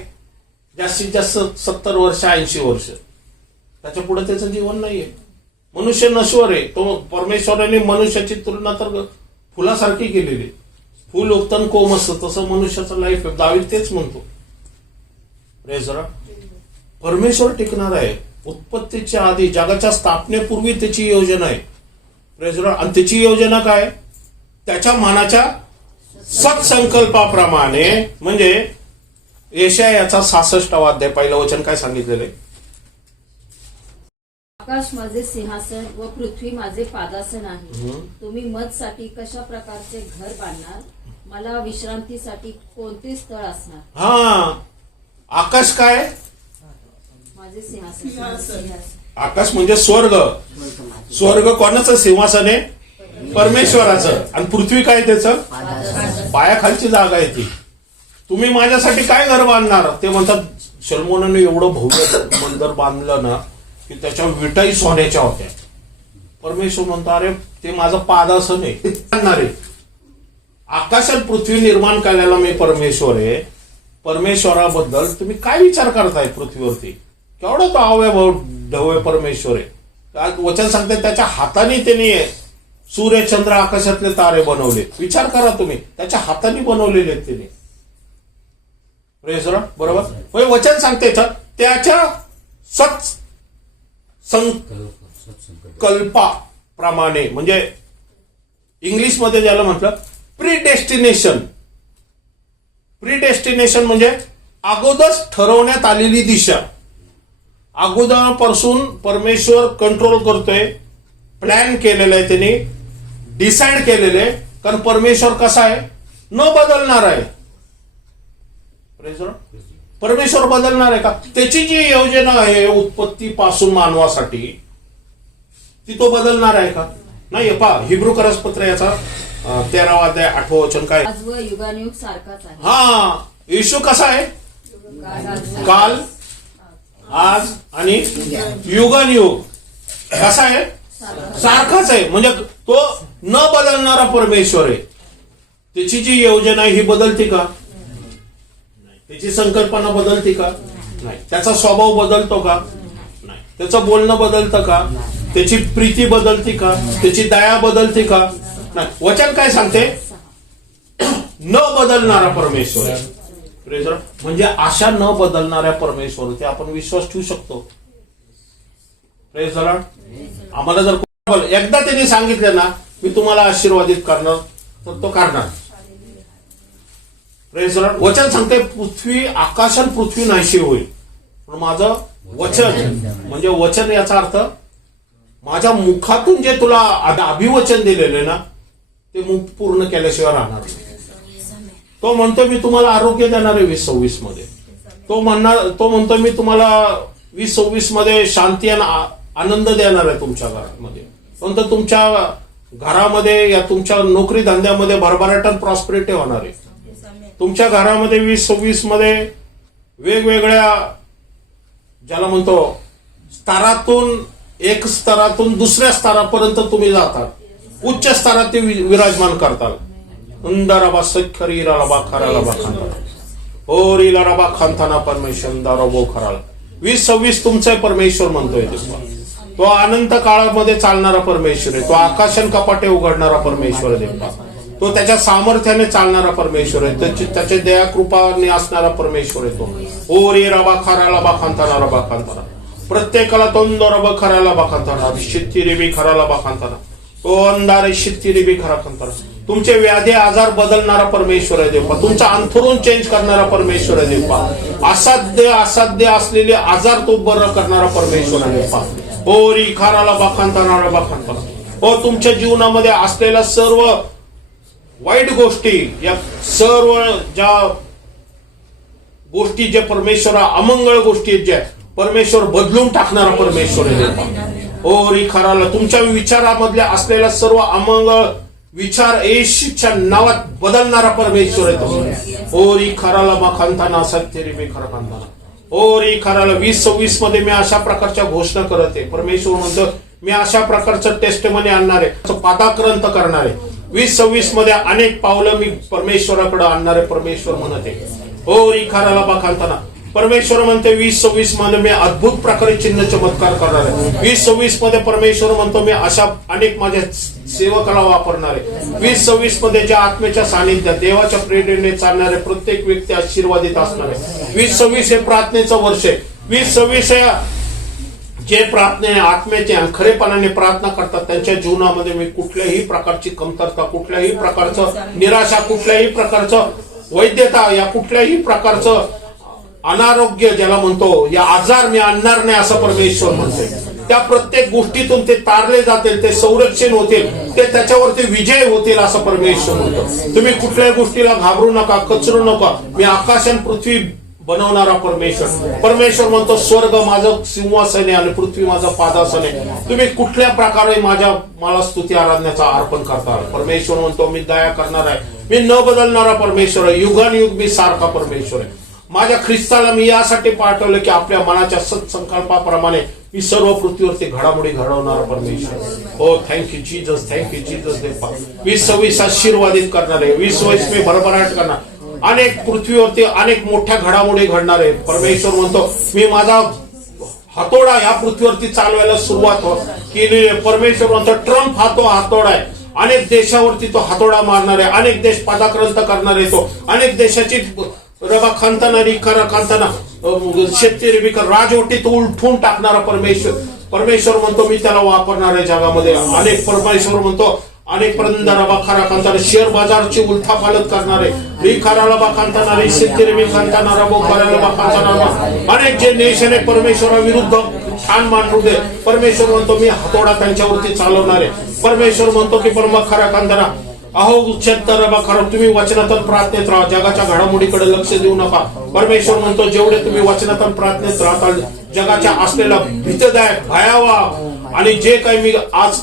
जास्तीत जास्त 70 वर्ष 80 वर्ष, त्याच्या पुढे त्याचं जीवन नाहीये. मनुष्य नश्वर आहे. तो परमेश्वराने मनुष्याची तुलना तर फुलासारखी केलेली. फुल उगतन कोंब असतं तसं मनुष्याचं लाईफ आहे. दावीद तेच म्हणतो. परमेश्वर टिकणार आहे. उत्पत्तीच्या आधी जगाच्या स्थापनेपूर्वी त्याची योजना आहे. आणि त्याची योजना काय? त्याच्या मनाच्या सत्संकल्पाप्रमाणे. म्हणजे यशायाचा 66वा अध्याय 1 वचन काय सांगितलेलं आहे? आकाश माझे सिंहासन व पृथ्वी माझे पादासन आहे. तुम्ही मजसाठी कशा प्रकारचे घर बांधणार, मला विश्रांतीसाठी कोणते स्थळ असणार? हा, आकाश काय? माझे सिंहासन. आकाश म्हणजे स्वर्ग. स्वर्ग कोणाचं सिंहासन आहे? परमेश्वराचं. आणि पृथ्वी काय त्याचं? पायाखालची जागा आहे ती. तुम्ही माझ्यासाठी काय घर बांधणार? ते म्हणतात शलोमोनाने एवढं भव्य मंदिर बांधलं ना की त्याच्या विटाही सोन्याच्या होत्या. परमेश्वर म्हणतो अरे ते माझं पादासन आहे बांधणार आहे. आकाशात पृथ्वी निर्माण करायला मी परमेश्वर आहे. परमेश्वराबद्दल तुम्ही काय विचार करताय? पृथ्वीवरती केवढा तो अवयव ढवय परमेश्वर आहे. वचन सांगते त्याच्या हाताने त्यांनी सूर्य चंद्र आकाशातले तारे बनवले. विचार करा तुम्ही, त्याच्या हाताने बनवलेले आहेत त्यांनी. बरोबर. होय, वचन सांगते त्याच्या संकल्पाप्रमाणे, म्हणजे इंग्लिशमध्ये ज्याला म्हटलं प्रीडेस्टिनेशन. प्रीडेस्टिनेशन म्हणजे अगोदरच ठरवण्यात आलेली दिशा. अगोदरपासून परमेश्वर कंट्रोल करतोय. प्लॅन केलेलं आहे त्यांनी, डिसाइड केलेलं आहे. कारण परमेश्वर कसा आहे? न बदलणार आहे. परमेश्वर बदलणार आहे का? त्याची जी योजना आहे उत्पत्तीपासून मानवासाठी ती तो बदलणार आहे का? नाही. पहा हिब्रू करसपत्र याचा 13वा अध्याय 8वं वचन काय? आज व युगानुयुग सारखाच आहे. हा, येशू कसा आहे? काल, आज आणि युगानुयुग कसा आहे? सारखाच आहे. म्हणजे तो न बदलणारा परमेश्वर आहे. त्याची जी योजना आहे ही बदलते का? त्याची संकल्पना बदलते का? नाही. त्याचा स्वभाव बदलतो का? नाही. त्याचं बोलणं बदलतं का? त्याची प्रीती बदलते का? त्याची दया बदलते का? नाही. वचन काय सांगते? न बदलणारा परमेश्वर आहे. म्हणजे अशा न बदलणाऱ्या परमेश्वरवरती आपण विश्वास ठेवू शकतो. Praise the Lord. आम्हाला जर एकदा त्यांनी सांगितलं ना मी तुम्हाला आशीर्वादित करणार तर तो करणार. Praise the Lord. वचन सांगते पृथ्वी आकाशात पृथ्वी नाहीशी होईल पण माझं वचन, म्हणजे वचन याचा अर्थ माझ्या मुखातून जे तुला अभिवचन दिलेलं आहे ना ते मुख पूर्ण केल्याशिवाय राहणार. तो म्हणतो मी तुम्हाला आरोग्य देणार आहे 2026 मध्ये. तो म्हणतो मी तुम्हाला 2026 मध्ये शांती आणि आनंद देणार आहे तुमच्या घरामध्ये. नंतर तुमच्या घरामध्ये या तुमच्या नोकरी धंद्यामध्ये भरभराटात प्रॉस्पेरिटी होणार आहे. तुमच्या घरामध्ये 2026 मध्ये वेगवेगळ्या ज्याला म्हणतो स्तरातून एक स्तरातून दुसऱ्या स्तरापर्यंत तुम्ही जातात. उच्च स्तरात ते विराजमान करतात. उंदरबा सखरीला रबा खराला बाखांता ओरीला रबा खांताना परमेश्वर रबो खराला. 2026 तुमचा परमेश्वर म्हणतोय. तो अनंत काळामध्ये चालणारा परमेश्वर आहे. तो आकाशन कपाटे उघडणारा परमेश्वर आहे. तो त्याच्या सामर्थ्याने चालणारा परमेश्वर आहे. त्याच्या दया कृपाने असणारा परमेश्वर आहे. तो ओरी रबा खराला बाखांताना रबा खांताना प्रत्येकाला तोंड रब खराला बाखांताना शित्तिरिबी खराला बाखांताना तो अंधारे शित्तिरिबी खरा खांताना. तुमचे व्याधी आजार बदलणारा परमेश्वर आहे देवा. तुमचा अंथरून चेंज करणारा परमेश्वर आहे देवा. असाध्य असलेले आजार तो बरं करणारा परमेश्वर आहे देवा. ओरी खाराला बाखांताना बाखांताना. हो, तुमच्या जीवनामध्ये असलेल्या सर्व वाईट गोष्टी, या सर्व ज्या गोष्टी जे परमेश्वर अमंगळ गोष्टी आहेत ज्या परमेश्वर बदलून टाकणारा परमेश्वर आहे देवा. ओरी खराला तुमच्या विचारामधल्या असलेल्या सर्व अमंगळ विचार येशूच्या नावात बदलणारा परमेश्वर आहे तो. ओरी खराला बाखांताना सत्यरिबी खरा खांताना. ओरी खराला 2026 मध्ये मी अशा प्रकारच्या घोषणा करत आहे. परमेश्वर म्हणतो मी अशा प्रकारचं टेस्टमनी आणणार आहे, पादाक्रांत करणार आहे. 2026 मध्ये अनेक पावलं मी परमेश्वराकडे आणणारे परमेश्वर म्हणत आहे. ओरी खराला बाखांताना. परमेश्वर म्हणते 2026 मध्ये मी अद्भुत प्रकारे चिन्ह चमत्कार करणार आहे. 2026 मध्ये परमेश्वर म्हणतो मी अशा अनेक माझ्या सेवकाला वापरणार आहे. 2026 मध्ये ज्या आत्म्याच्या सानिध्यात देवाच्या प्रेरणेने चालणारे प्रत्येक व्यक्ती आशीर्वादित असणार आहे. 2026 हे प्रार्थनेचं वर्ष आहे. 2026 जे प्रार्थने आत्म्याचे आणि खरेपणाने प्रार्थना करतात त्यांच्या जीवनामध्ये मी कुठल्याही प्रकारची कमतरता, कुठल्याही प्रकारचं निराशा, कुठल्याही प्रकारचं वैद्यता, या कुठल्याही प्रकारचं अनारोग्य ज्याला म्हणतो या आजार मी आणणार नाही असं परमेश्वर म्हणते. त्या प्रत्येक गोष्टीतून ते तारले जातील, ते संरक्षण होतील, ते त्याच्यावरती विजय होतील असं परमेश्वर म्हणतो. तुम्ही कुठल्याही गोष्टीला घाबरू नका, कचरू नका. मी आकाश आणि पृथ्वी बनवणारा परमेश्वर. परमेश्वर म्हणतो स्वर्ग माझं सिंहासन आहे आणि पृथ्वी माझं पादासन आहे. तुम्ही कुठल्या प्रकारे मला स्तुती आराधण्याचा अर्पण करता. परमेश्वर म्हणतो मी दया करणार आहे, मी न बदलणारा परमेश्वर आहे, युगानुयुग मी सारखा परमेश्वर आहे. माझ्या ख्रिस्ताला मी यासाठी पाठवलं की आपल्या मनाच्या सत्संकल्पाप्रमाणे मी सर्व पृथ्वीवरती घडामोडी घडवणारा परमेश्वर. हो थँक्यू जीजस, थँक्यू जीजस. देवा 2026 आशीर्वादित करणार आहे, 2022 मी भरभराट करणार. अनेक पृथ्वीवरती अनेक मोठ्या घडामोडी घडणार आहे. परमेश्वर म्हणतो मी माझा हातोडा या पृथ्वीवरती चालवायला सुरुवात केलेली आहे. परमेश्वर म्हणतो ट्रम्प हा तो हातोडा आहे. अनेक देशावरती तो हातोडा मारणार आहे, अनेक देश पादाक्रांत करणार आहे. तो अनेक देशाची रबा खांताना शेतकरी राजवटी तो उलटून टाकणारा परमेश्वर म्हणतो मी त्याला वापरणार आहे जगामध्ये. अनेक परमेश्वर म्हणतो अनेक रबा खरा खांताना शेअर बाजारची उलथापालत करणारे शेतकरी अनेक जे नेशन आहे परमेश्वराविरुद्ध ठाण मांडू दे. परमेश्वर म्हणतो मी हातोडा त्यांच्यावरती चालवणार आहे. परमेश्वर म्हणतो की परम खरा खांताना अहो खरं तुम्ही वचनातून प्रार्थनेत राहा, जगाच्या घडामोडीकडे लक्ष देऊ नका. परमेश्वर म्हणतो जेवढे तुम्ही वचनातून प्रार्थनेत राहताल जगाच्या असलेला भीतदायक भयावह आणि जे काही मी आज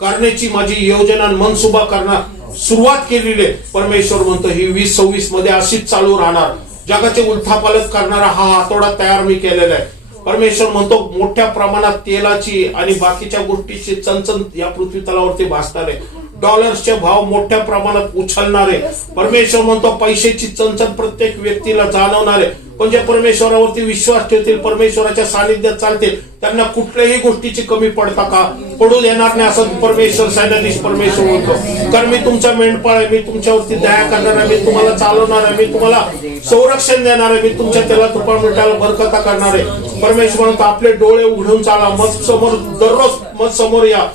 करण्याची माझी योजना मनसुबा करणार सुरुवात केलेली आहे. परमेश्वर म्हणतो ही 2026 मध्ये अशीच चालू राहणार. जगाचे उलथापालत करणारा हा हातोडा तयार मी केलेला आहे. परमेश्वर म्हणतो मोठ्या प्रमाणात तेलाची आणि बाकीच्या गोष्टीची चणचण या पृथ्वी तलावरती भासणार आहे. डॉलर्सचे भाव मोठ्या प्रमाणात उछलणारे. परमेश्वर म्हणतो पैशाची चणचण प्रत्येक व्यक्तीला जाणवणारे. पण जे परमेश्वरावरती विश्वास ठेवतील, परमेश्वराच्या सानिध्यात चालतील, त्यांना कुठल्याही गोष्टीची कमी पडू देणार नाही असं परमेश्वर सैन्याधीश परमेश्वर म्हणतो. कारण मी तुमचा मेंढपाळ आहे, मी तुमच्यावरती दया करणार आहे, मी तुम्हाला चालवणार आहे, मी तुम्हाला संरक्षण देणार आहे, मी तुमच्या तेला तुपा मिठाला बरकता करणार आहे. परमेश्वर म्हणतो आपले डोळे उघडून चाला, मग समोर दररोज मग समोर या,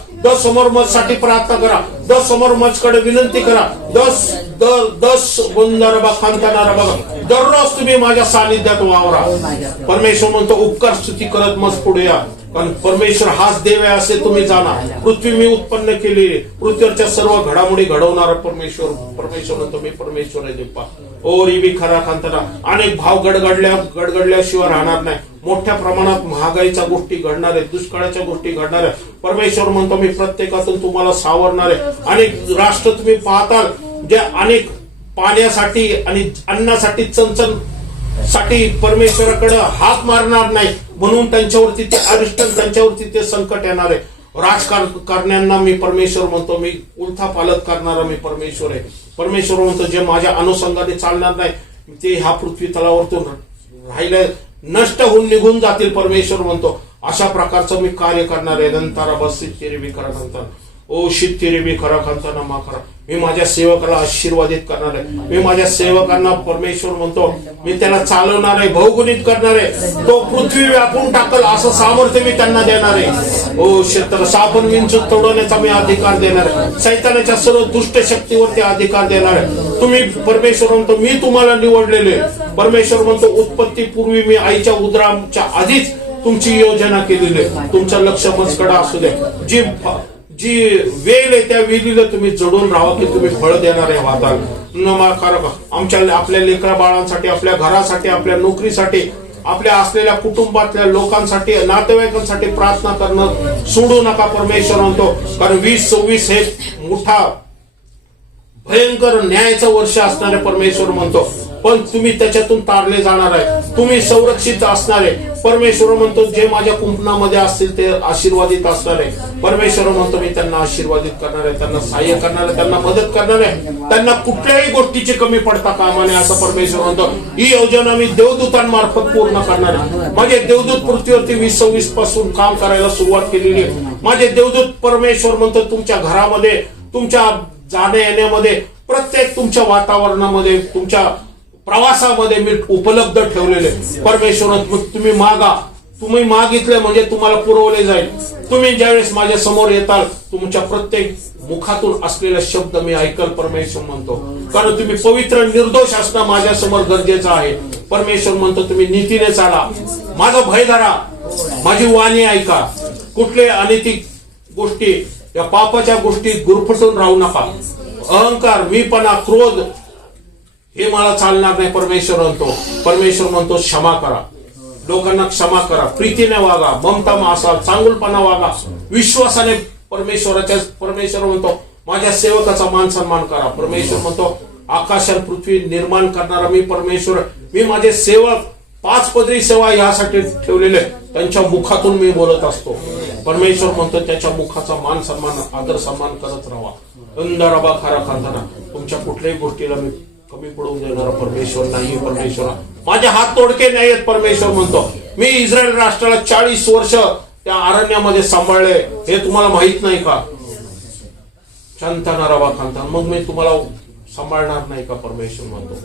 समोर मत साठी प्रार्थना करा, समोर मजकडे विनंती करा, दररोज तुम्ही माझ्या सानिध्यात वावरा. परमेश्वर म्हणतो उपकार स्तुती करत मग पुढे या. कारण परमेश्वर हाच देव आहे असे तुम्ही जाणा. पृथ्वी मी उत्पन्न केली, पृथ्वीवरच्या सर्व घडामोडी घडवणारा परमेश्वर म्हणतो मी परमेश्वर आहे देवा. ओ रिबी खरा खांताना अनेक भाव गडगडल्याशिवाय राहणार नाही. मोठ्या प्रमाणात महागाईच्या गोष्टी घडणार आहेत, दुष्काळाच्या गोष्टी घडणार आहेत. परमेश्वर म्हणतो मी प्रत्येकातून तुम्हाला सावरणार आहे. अनेक राष्ट्र तुम्ही पाहताल जे अनेक पाण्यासाठी आणि अन्नासाठी चणचण साठी परमेश्वराकडे हात मारणार नाही, म्हणून त्यांच्यावरती ते अरिष्ट, त्यांच्यावरती ते संकट येणार आहे. राजकारण्यांना मी परमेश्वर म्हणतो मी उलथापालत करणारा मी परमेश्वर आहे. परमेश्वर म्हणतो जे माझ्या अनुषंगाने चालणार नाही ते ह्या पृथ्वी तलावरतून राहिले नष्ट होऊन निघून जातील. परमेश्वर म्हणतो अशा प्रकारचं मी कार्य करणार आहे. नंतर बस चिरिबी करा नंतर ओ शित्तिरिबी खरा खांताना मा खरा. मी माझ्या सेवकाला आशीर्वादित करणार आहे. मी माझ्या सेवकांना परमेश्वर म्हणतो मी त्याला चालवणार आहे, बहुगुणित करणार आहे. तो पृथ्वी व्यापून टाकल असं सामर्थ्य मी त्यांना देणार आहे. ओ क्षेत्र सापण विंचू तोडवण्याचा मी अधिकार देणार आहे. सैतानाच्या सर्व दुष्ट शक्तीवरती अधिकार देणार आहे. तुम्ही परमेश्वर म्हणतो मी तुम्हाला निवडलेले. परमेश्वर म्हणतो उत्पत्ती पूर्वी मी आईच्या उदराच्या आधीच तुमची योजना केलेली आहे. तुमचं लक्ष मजकडा असू दे. जी वेळ आहे त्या वेळीला तुम्ही जडून राहा की तुम्ही फळ देणार आहे वाताल. आपल्या लेकरा बाळांसाठी, आपल्या घरासाठी, आपल्या नोकरीसाठी, आपल्या असलेल्या कुटुंबातल्या लोकांसाठी, नातेवाईकांसाठी प्रार्थना करणं सोडू नका. परमेश्वर म्हणतो कारण 2026 हे मोठा भयंकर न्यायाचं वर्ष असणार आहे. परमेश्वर म्हणतो पण तुम्ही त्याच्यातून तारले जाणार आहे, तुम्ही संरक्षित असणार आहे. परमेश्वर म्हणतो जे माझ्या कुंपणामध्ये असतील ते आशीर्वादित असणार आहे. परमेश्वर म्हणतो मी त्यांना आशीर्वादित करणार आहे, त्यांना सहाय्य करणार आहे, त्यांना मदत करणार आहे, त्यांना कुठल्याही गोष्टीची कमी पडता कामा नये असं परमेश्वर म्हणतो. ही योजना मी देवदूतांमार्फत पूर्ण करणार आहे. माझे देवदूत पृथ्वीवरती 2026 पासून काम करायला सुरुवात केलेली आहे. माझे देवदूत परमेश्वर म्हणतो तुमच्या घरामध्ये, तुमच्या जाण्या येण्यामध्ये, प्रत्येक तुमच्या वातावरणामध्ये, तुमच्या प्रवासामध्ये मी उपलब्ध ठेवलेले. परमेश्वर तुम्ही मागा, तुम्ही मागितले म्हणजे तुम्हाला पुरवले जाईल. तुम्ही ज्यावेळेस माझ्या समोर येताल तुमच्या प्रत्येक मुखातून असलेला शब्द मी ऐकल. परमेश्वर म्हणतो कारण तुम्ही पवित्र निर्दोष असणं माझ्या समोर गरजेचं आहे. परमेश्वर म्हणतो तुम्ही नीतीने चाला, माझा भय धरा, माझी वाणी ऐका. कुठले अनैतिक गोष्टी, या पापाच्या गोष्टी गुरफटून राहू नका. अहंकार, मीपणा, क्रोध हे मला चालणार नाही. परमेश्वर म्हणतो क्षमा करा, लोकांना क्षमा करा, प्रीतीने वागा, ममता असाल, चांगुलपणा वागा, विश्वासाने परमेश्वर म्हणतो माझ्या सेवकाचा मान सन्मान करा. परमेश्वर म्हणतो आकाश आणि पृथ्वी निर्माण करणारा मी परमेश्वर, मी माझे सेवक 5 पदरी सेवा यासाठी ठेवलेले, त्यांच्या मुखातून मी बोलत असतो. परमेश्वर म्हणतो त्याच्या मुखाचा मान सन्मान, आदर सन्मान करत राहा. अंधाराबा खरा खाताना तुमच्या कुठल्याही गोष्टीला मी कमी पडवून देणारा परमेश्वर नाही. परमेश्वर माझे हात तोडके नाही आहेत. परमेश्वर म्हणतो मी इस्रायल राष्ट्राला 40 वर्ष त्या अरण्यामध्ये सांभाळले, हे तुम्हाला माहित नाही का? शांताना रबा खांताना, मग मी तुम्हाला सांभाळणार नाही का? परमेश्वर म्हणतो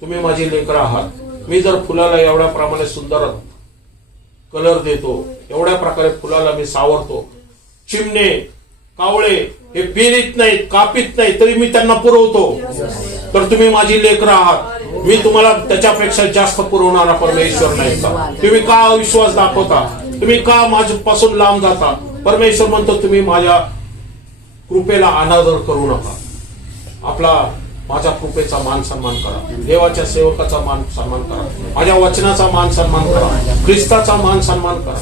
तुम्ही माझी लेकरं आहात. मी जर फुलाला एवढ्या प्रमाणे सुंदर कलर देतो, एवढ्या प्रकारे फुलाला मी सावरतो, चिमणे कावळे हे पेरीत नाहीत, कापीत नाहीत, तरी मी त्यांना पुरवतो, तर तुम्ही माझी लेकरं आहात. मी तुम्हाला त्याच्यापेक्षा जास्त पुरवणारा परमेश्वर नाही का? तुम्ही का अविश्वास दाखवता? तुम्ही का माझ्यापासून लांब जाता? परमेश्वर म्हणतो तुम्ही माझ्या कृपेला अनादर करू नका. माझ्या कृपेचा मान सन्मान करा, देवाच्या सेवकाचा मान सन्मान करा, माझ्या वचनाचा मान सन्मान करा, ख्रिस्ताचा मान सन्मान करा,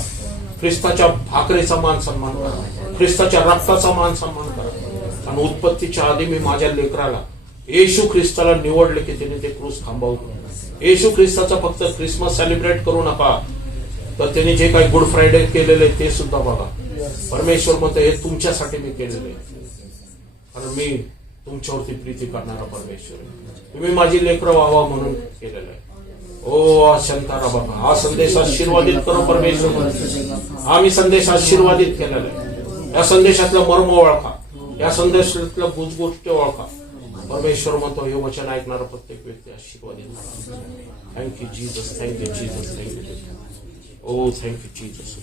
ख्रिस्ताच्या भाकरीचा मान सन्मान करा, ख्रिस्ताच्या रक्ताचा मान सन्मान करा. आणि उत्पत्तीच्या आधी मी माझ्या लेकराला येशू ख्रिस्ताला निवडले की त्याने ते क्रूस थांबवलं. येशू ख्रिस्ताचा फक्त क्रिसमस सेलिब्रेट करू नका, तर त्यांनी जे काही गुड फ्रायडे केलेले ते सुद्धा बघा. परमेश्वर म्हणतो हे तुमच्यासाठी मी केलेले, कारण मी तुमच्यावरती प्रीती करणारा परमेश्वर आहे. तुम्ही माझी लेकरं व्हावा म्हणून केलेलं आहे. ओ शंतारा बाबा, हा संदेश आशीर्वादित करो परमेश्वर. आम्ही संदेश आशीर्वादित केलेला आहे. या संदेशातलं मर्म ओळखा, या संदेशातलं गुजगोष्ट ओळखा. परमेश्वर म्हणतो हे वचन ऐकणारा प्रत्येक व्यक्ती आशीर्वादित. Thank you Jesus, thank you Jesus, thank you. Oh thank you Jesus.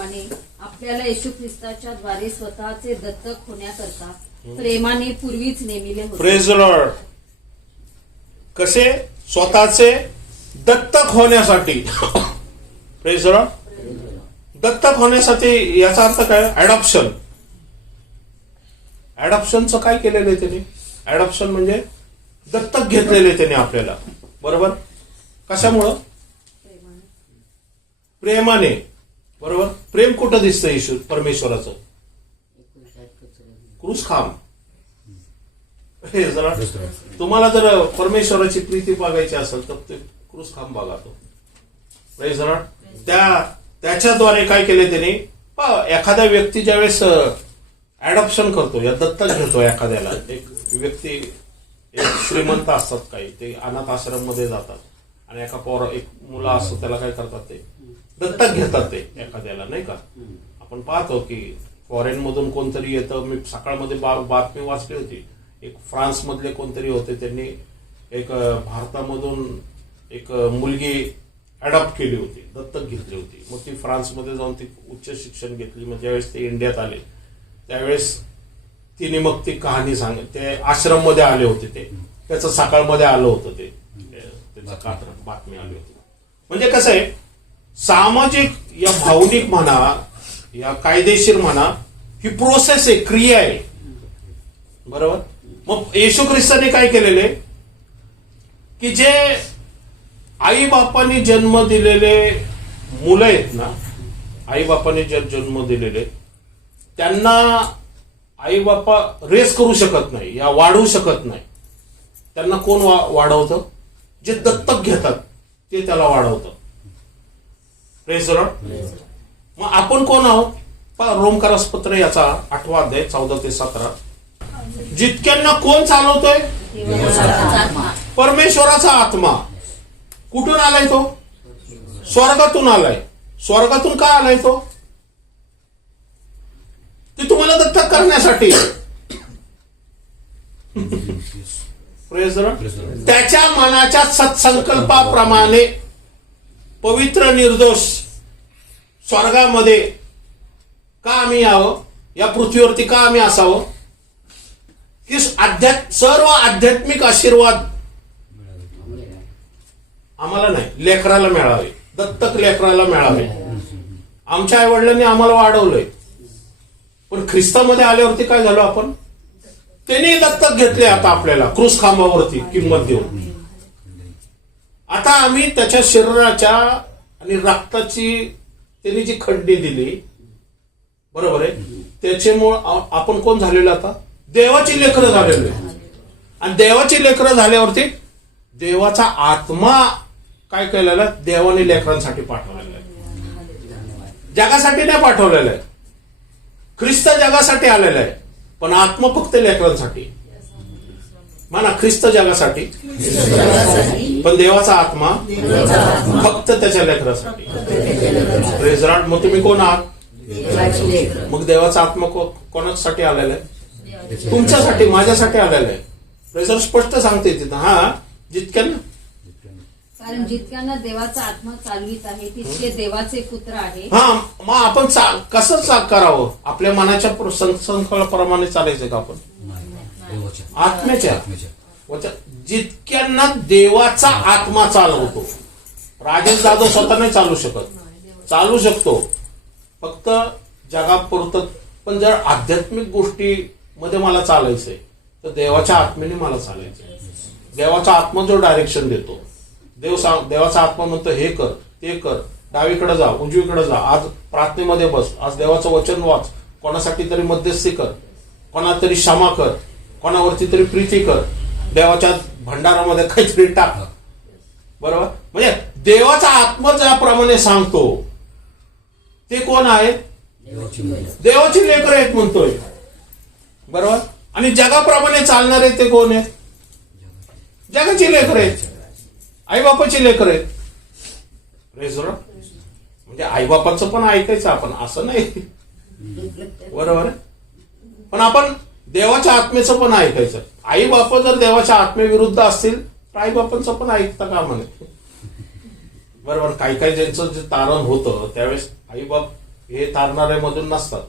आणि आपल्याला येशू ख्रिस्ताच्या द्वारे स्वतःचे दत्तक होण्याकरता प्रेमाने पूर्वीच नेमिले होते. Praise the Lord. कसे? स्वतःचे दत्तक होण्यासाठी. Praise the Lord. दत्तक होण्यासाठी याचा अर्थ काय? अडॉप्शन. अडॉप्शनचं काय केलेलं आहे त्यांनी? अडॉप्शन म्हणजे दत्तक घेतलेले त्याने आपल्याला. बरोबर? कशामुळं? प्रेमाने. बरोबर? प्रेम कुठं दिसतं येशू परमेश्वराचं? क्रूस खांब. हे जरा तुम्हाला जर परमेश्वराची प्रीती बघायची असेल तर ते क्रूस खांब बघा तो. जरा त्याच्याद्वारे काय केले त्यांनी? एखादा व्यक्ती ज्यावेळेस अडॉप्शन करतो या दत्तक घेतो एखाद्याला, एक व्यक्ती एक श्रीमंत असतात काही, ते अनाथ आश्रम मध्ये जातात आणि एक मुलं असतं त्याला काय करतात, ते दत्तक घेतात ते एखाद्याला, नाही का? आपण पाहतो की फॉरेन मधून कोणतरी येतं. मी सकाळमध्ये बातमी वाचली होती, एक फ्रान्स मधले कोणतरी होते, त्यांनी एक भारतामधून एक मुलगी अडॉप्ट केली होती, दत्तक घेतली होती. मग ती फ्रान्समध्ये जाऊन ती उच्च शिक्षण घेतली. मग ज्यावेळेस ते इंडियात आले त्यावेळेस तिने मग ती कहाणी ते आश्रम मध्ये आले होते, ते त्याचं सकाळमध्ये आलं होतं, ते त्याचं बातमी आली होती. म्हणजे कसं आहे, सामाजिक या भावनिक म्हणा या कायदेशीर म्हणा, ही प्रोसेस आहे, क्रिया आहे. बरोबर? मग येशू ख्रिस्ताने काय केलेले की जे आई बापांनी जन्म दिलेले मुलं आहेत ना, आई बापांनी जन्म दिलेले, त्यांना आई बापा रेस करू शकत नाही या वाढवू शकत नाही. त्यांना कोण वाढवतं? जे दत्तक घेतात ते त्याला वाढवतं. Praise the Lord. मग आपण कोण आहोत? रोमकारास पत्र याचा 8वा अध्याय 14 ते 17. जितक्यांना कोण चालवतोय? परमेश्वराचा आत्मा. कुठून आलाय तो? स्वर्गातून आलाय. स्वर्गातून का आलाय तो? ते तुम्हाला दत्तक करण्यासाठी. Praise the Lord. त्याच्या मनाच्या सत्संकल्पाप्रमाणे पवित्र निर्दोष स्वर्गामध्ये का आम्ही यावं, या पृथ्वीवरती का आम्ही असावं, की सर्व आध्यात्मिक आशीर्वाद आम्हाला नाही, लेकराला मिळावे, दत्तक लेकराला मिळावे. आमच्या आई वडिलांनी आम्हाला वाढवलंय, पण ख्रिस्तामध्ये आल्यावरती काय झालो आपण? त्यांनी दत्तक घेतले आता आपल्याला क्रूस खांबावरती किंमत देऊन. आता आम्ही त्याच्या शरीराच्या आणि रक्ताची त्यांनी जी खंडी दिली, बरोबर आहे, त्याच्यामुळं आपण कोण झालेलो आता? देवाची लेकरं झालेलो आहे. आणि देवाची लेकरं झाल्यावरती देवाचा आत्मा काय केलेला? देवाने लेकरांसाठी पाठवलेला आहे, जगासाठी नाही पाठवलेला आहे. ख्रिस्त जगासाठी आलेला आहे, पण आत्मा फक्त लेकरांसाठी. म्हणा, ख्रिस्त जगासाठी, पण देवाचा आत्मा फक्त त्याच्या लेकरासाठी. Praise Lord. मग तुम्ही कोण आहात? मग देवाचा आत्मा कोणासाठी आलेला आहे? तुमच्यासाठी, माझ्यासाठी आलेला आहे. Praise Lord. स्पष्ट सांगते तिथं. हा, जितक्यांना, कारण जितक्यांना देवाचा आत्मा चालवित आहे तितके देवाचे पुत्र आहे. हा, मग आपण कसं करावं? आपल्या मनाच्या संकल्पनाप्रमाणे चालायचं का आपण? आत्म्याच्या. जितक्यांना देवाचा आत्मा चालवतो. राजेश जाधव स्वतः नाही चालू शकत, चालू शकतो फक्त जगापुरतं. पण जर आध्यात्मिक गोष्टी मध्ये मला चालायचंय तर देवाच्या आत्म्याने मला चालायचंय. देवाचा आत्मा जो डायरेक्शन देतो, देवाचा आत्मा म्हणतो हे कर, ते कर, डावीकडे जा, उजवीकडे जा, आज प्रार्थनेमध्ये बस, आज देवाचं वचन वाच, कोणासाठी तरी मध्यस्थी कर, कोणा तरी क्षमा कर, कोणावरती तरी प्रीती कर, देवाच्या भंडारामध्ये काहीतरी टाक. बरोबर. म्हणजे देवाचा आत्मा ज्याप्रमाणे सांगतो ते कोण आहेत? देवाची लेकरं आहेत म्हणतोय. बरोबर. आणि जगाप्रमाणे चालणारे ते कोण आहेत? जगाची लेकरं आहेत, आईबापाची लेकरं आहेत. म्हणजे आईबापाचं पण ऐकायचं आपण, असं नाही. बरोबर. पण आपण देवाच्या आत्मेचं पण ऐकायचं. आई बाप जर देवाच्या आत्मेविरुद्ध असतील तर आई बापांचं पण ऐकता का म्हणे. बरोबर. काही काही ज्यांचं जे तारण होतं त्यावेळेस आई बाप हे तारणारे मधून नसतात,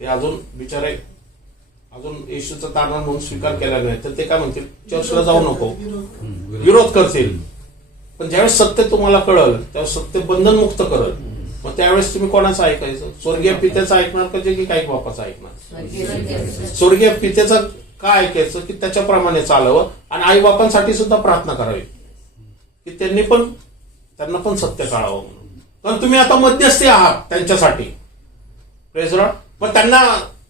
ते अजून बिचारे अजून येशूचं तारण म्हणून स्वीकार केला नाही, तर ते काय म्हणतील? चर्चला जाऊ नको, विरोध करतील. पण ज्यावेळेस सत्य तुम्हाला कळल त्यावेळेस सत्य बंधनमुक्त करल. मग त्यावेळेस तुम्ही कोणाचं ऐकायचं? स्वर्गीय पित्याचं ऐकणार का जे की काही बापाचं ऐकणार? स्वर्गीय पित्याचं का ऐकायचं? की त्याच्याप्रमाणे चालावं. आणि आई बापांसाठी सुद्धा प्रार्थना करावी की त्यांना पण सत्य कळावं म्हणून. पण तुम्ही आता मध्यस्थी आहात त्यांच्यासाठी. Praise Lord. मग त्यांना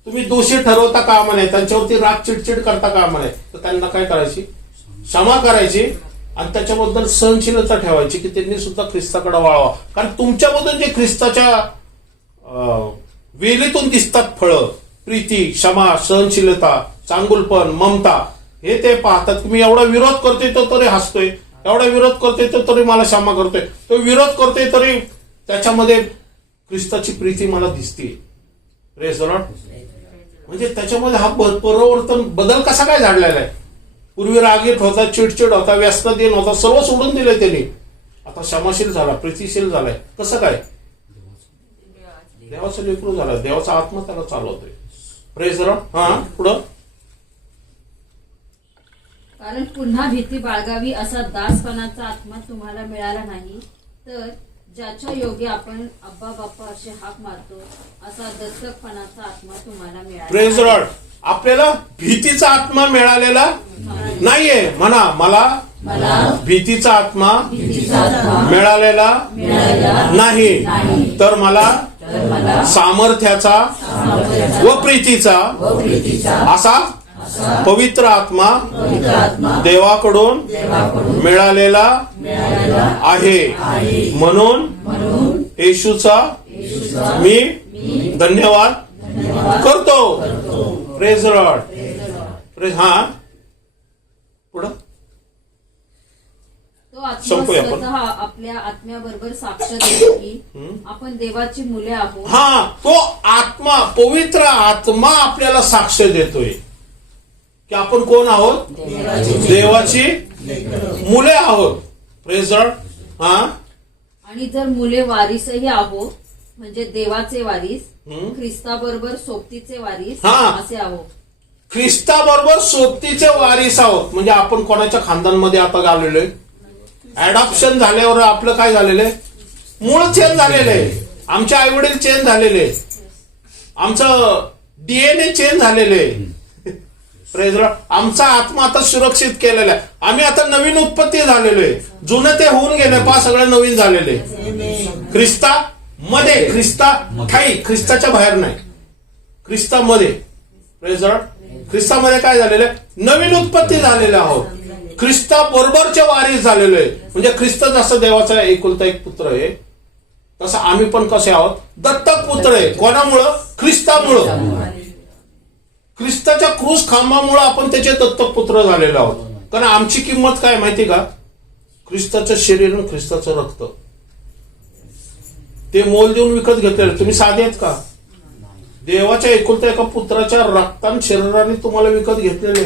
तुम्ही दोषी ठरवता का म्हणे, त्यांच्यावरती राग चिडचिड करता का म्हणे, तर त्यांना काय करायची? क्षमा करायची आणि त्याच्याबद्दल सहनशीलता ठेवायची की त्यांनी सुद्धा ख्रिस्ताकडे वळावा. कारण तुमच्याबद्दल जे ख्रिस्ताच्या वेलीतून दिसतात फळं, प्रीती, क्षमा, सहनशीलता, चांगुलपण, ममता, हे ते पाहतात. मी एवढा विरोध करतोय तो तरी हसतोय, एवढा विरोध करतोय तो तरी मला क्षमा करतोय, तो विरोध करतोय तरी त्याच्यामध्ये ख्रिस्ताची प्रीती मला दिसते. Praise the Lord. म्हणजे त्याच्यामध्ये हा परिवर्तन बदल कसा काय झालेला आहे? पूर्वी रागीट होता, चिडचिड होता, व्यसनाधीन होता, सर्व सोडून दिले त्यांनी. आता क्षमाशील झाला, प्रीतिशील झालाय. कसं काय? देवाचं लेकरू झाला, देवाचा आत्मा त्याला चालवतोय. Praise the Lord. हा, पुढं. कारण पुन्हा भीती बाळगावी असा दासपणाचा आत्मा तुम्हाला मिळाला नाही, तर ज्याच्या योगे आपण अब्बा बाप्पा असे हाक मारतो असा दत्तकपणाचा आत्मा तुम्हाला मिळाला. Praise the Lord. आपल्याला भीतीचा आत्मा मिळालेला नाहीये. म्हणा, मला भीतीचा आत्मा मिळालेला नाही, तर मला सामर्थ्याचा व प्रीतीचा असा पवित्र आत्मा देवाकडून मिळालेला आहे. म्हणून येशूचा मी धन्यवाद करतो. Praise Lord. प्रेज. हा, पुढं तो आत्मा स्वतः आपल्या आत्म्याबरोबर साक्ष देतो की आपण देवाची मुले आहोत. हा, तो आत्मा, पवित्र आत्मा आपल्याला साक्ष देतोय की आपण कोण आहोत? देवाची मुले आहोत. Praise Lord. हा, आणि जर मुले वारीसही आहोत म्हणजे देवाचे वारीस, ख्रिस्ताबरोबर सोबतीचे वारीस असे आहोत. ख्रिस्ताबरोबर सोबतीचे वारीस आहोत म्हणजे आपण कोणाच्या खानदानमध्ये आता आलेलो आहे? ऍडॉप्शन झाल्यावर आपलं काय झालेलं आहे? मूळ चेंज झालेलं आहे. आमचे आई वडील चेंज झालेले, आमचं डीएनए चेंज झालेले. Praise Lord. आमचा आत्मा आता सुरक्षित केलेला आहे. आम्ही आता नवीन उत्पत्ती झालेलो आहे. जुनं ते होऊन गेले, पहा सगळं नवीन झालेले. ख्रिस्तामध्ये, ख्रिस्ताठाई, ख्रिस्ताच्या बाहेर नाही, ख्रिस्तामध्ये. Praise Lord. ख्रिस्तामध्ये काय झालेलं आहे? नवीन उत्पत्ती झालेले आहोत. ख्रिस्ता बरोबरचे वारीस झालेलो आहे. म्हणजे ख्रिस्त जसं देवाचा एकुलता एक पुत्र आहे, तसं आम्ही पण कसे आहोत? दत्तक पुत्र आहे. कोणामुळं? ख्रिस्तामुळं. ख्रिस्ताच्या क्रूस खांबामुळं आपण त्याचे दत्तक पुत्र झालेलो आहोत. कारण आमची किंमत काय माहिती का? ख्रिस्ताचं शरीर आणि ख्रिस्ताचं रक्त, ते मोल देऊन विकत घेतलेलं. तुम्ही साधे आहेत का? देवाच्या एकुलत्या एका पुत्राच्या रक्तान शरीराने तुम्हाला विकत घेतलेले.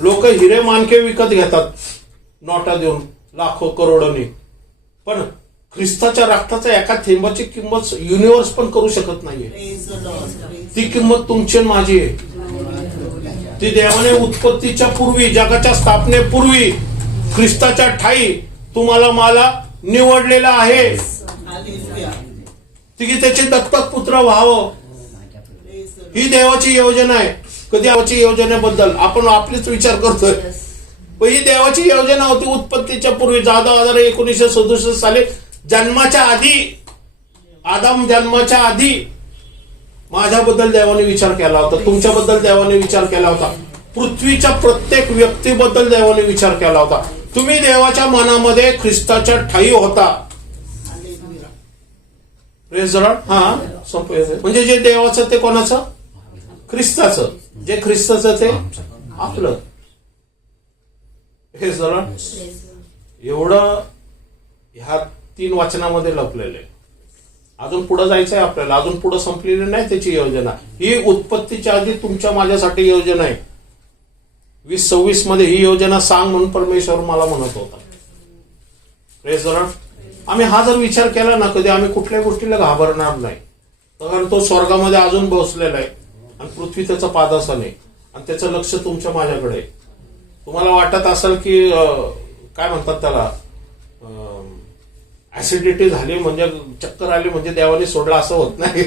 लोक हिरे मानके विकत घेतात नोटा देऊन, लाखो करोडोनी. पण ख्रिस्ताच्या रक्ताच्या एका थेंबाची किंमत युनिव्हर्स पण करू शकत नाहीये. ती किंमत तुमची आणि माझी आहे. ती देवाने उत्पत्तीच्या पूर्वी, जगाच्या स्थापनेपूर्वी ख्रिस्ताच्या ठाई तुम्हाला मला निवडलेला आहे. ती त्याचे दत्तक पुत्र व्हावं, ही देवाची योजना आहे. कधी देवाची योजनेबद्दल आपण आपलेच विचार करतोय, पण ही देवाची योजना होती उत्पत्तीच्या पूर्वी. 1967 साली जन्माच्या आधी, आदम जन्माच्या आधी माझ्याबद्दल देवाने विचार केला होता, तुमच्याबद्दल देवाने विचार केला होता, पृथ्वीच्या प्रत्येक व्यक्तीबद्दल देवाने विचार केला होता. तुम्ही देवाच्या मनामध्ये ख्रिस्ताच्या ठाई होता. हा संपलं. म्हणजे जे देवाचं ते कोणाचं? ख्रिस्ताचं. जे ख्रिस्ताचं ते आपलं. हे जरा एवढं ह्या 3 वचनामध्ये लपलेलं आहे. अजून पुढे जायचं आहे आपल्याला. अजून पुढे संपलेली नाही त्याची योजना. ही उत्पत्तीच्या आधी तुमच्या माझ्यासाठी योजना आहे. 2026 मध्ये ही योजना सांग म्हणून परमेश्वर मला म्हणत होता. Praise the Lord. आम्ही हा जर विचार केला ना, कधी आम्ही कुठल्याही गोष्टीला घाबरणार नाही. कारण तो स्वर्गामध्ये अजून बसलेला आहे आणि पृथ्वी त्याचा पादासन आहे आणि त्याचं लक्ष तुमच्या माझ्याकडे आहे. तुम्हाला वाटत असेल की काय म्हणतात त्याला, ऍसिडिटी झाली म्हणजे, चक्कर आली म्हणजे देवाने सोडला, असं होत नाही.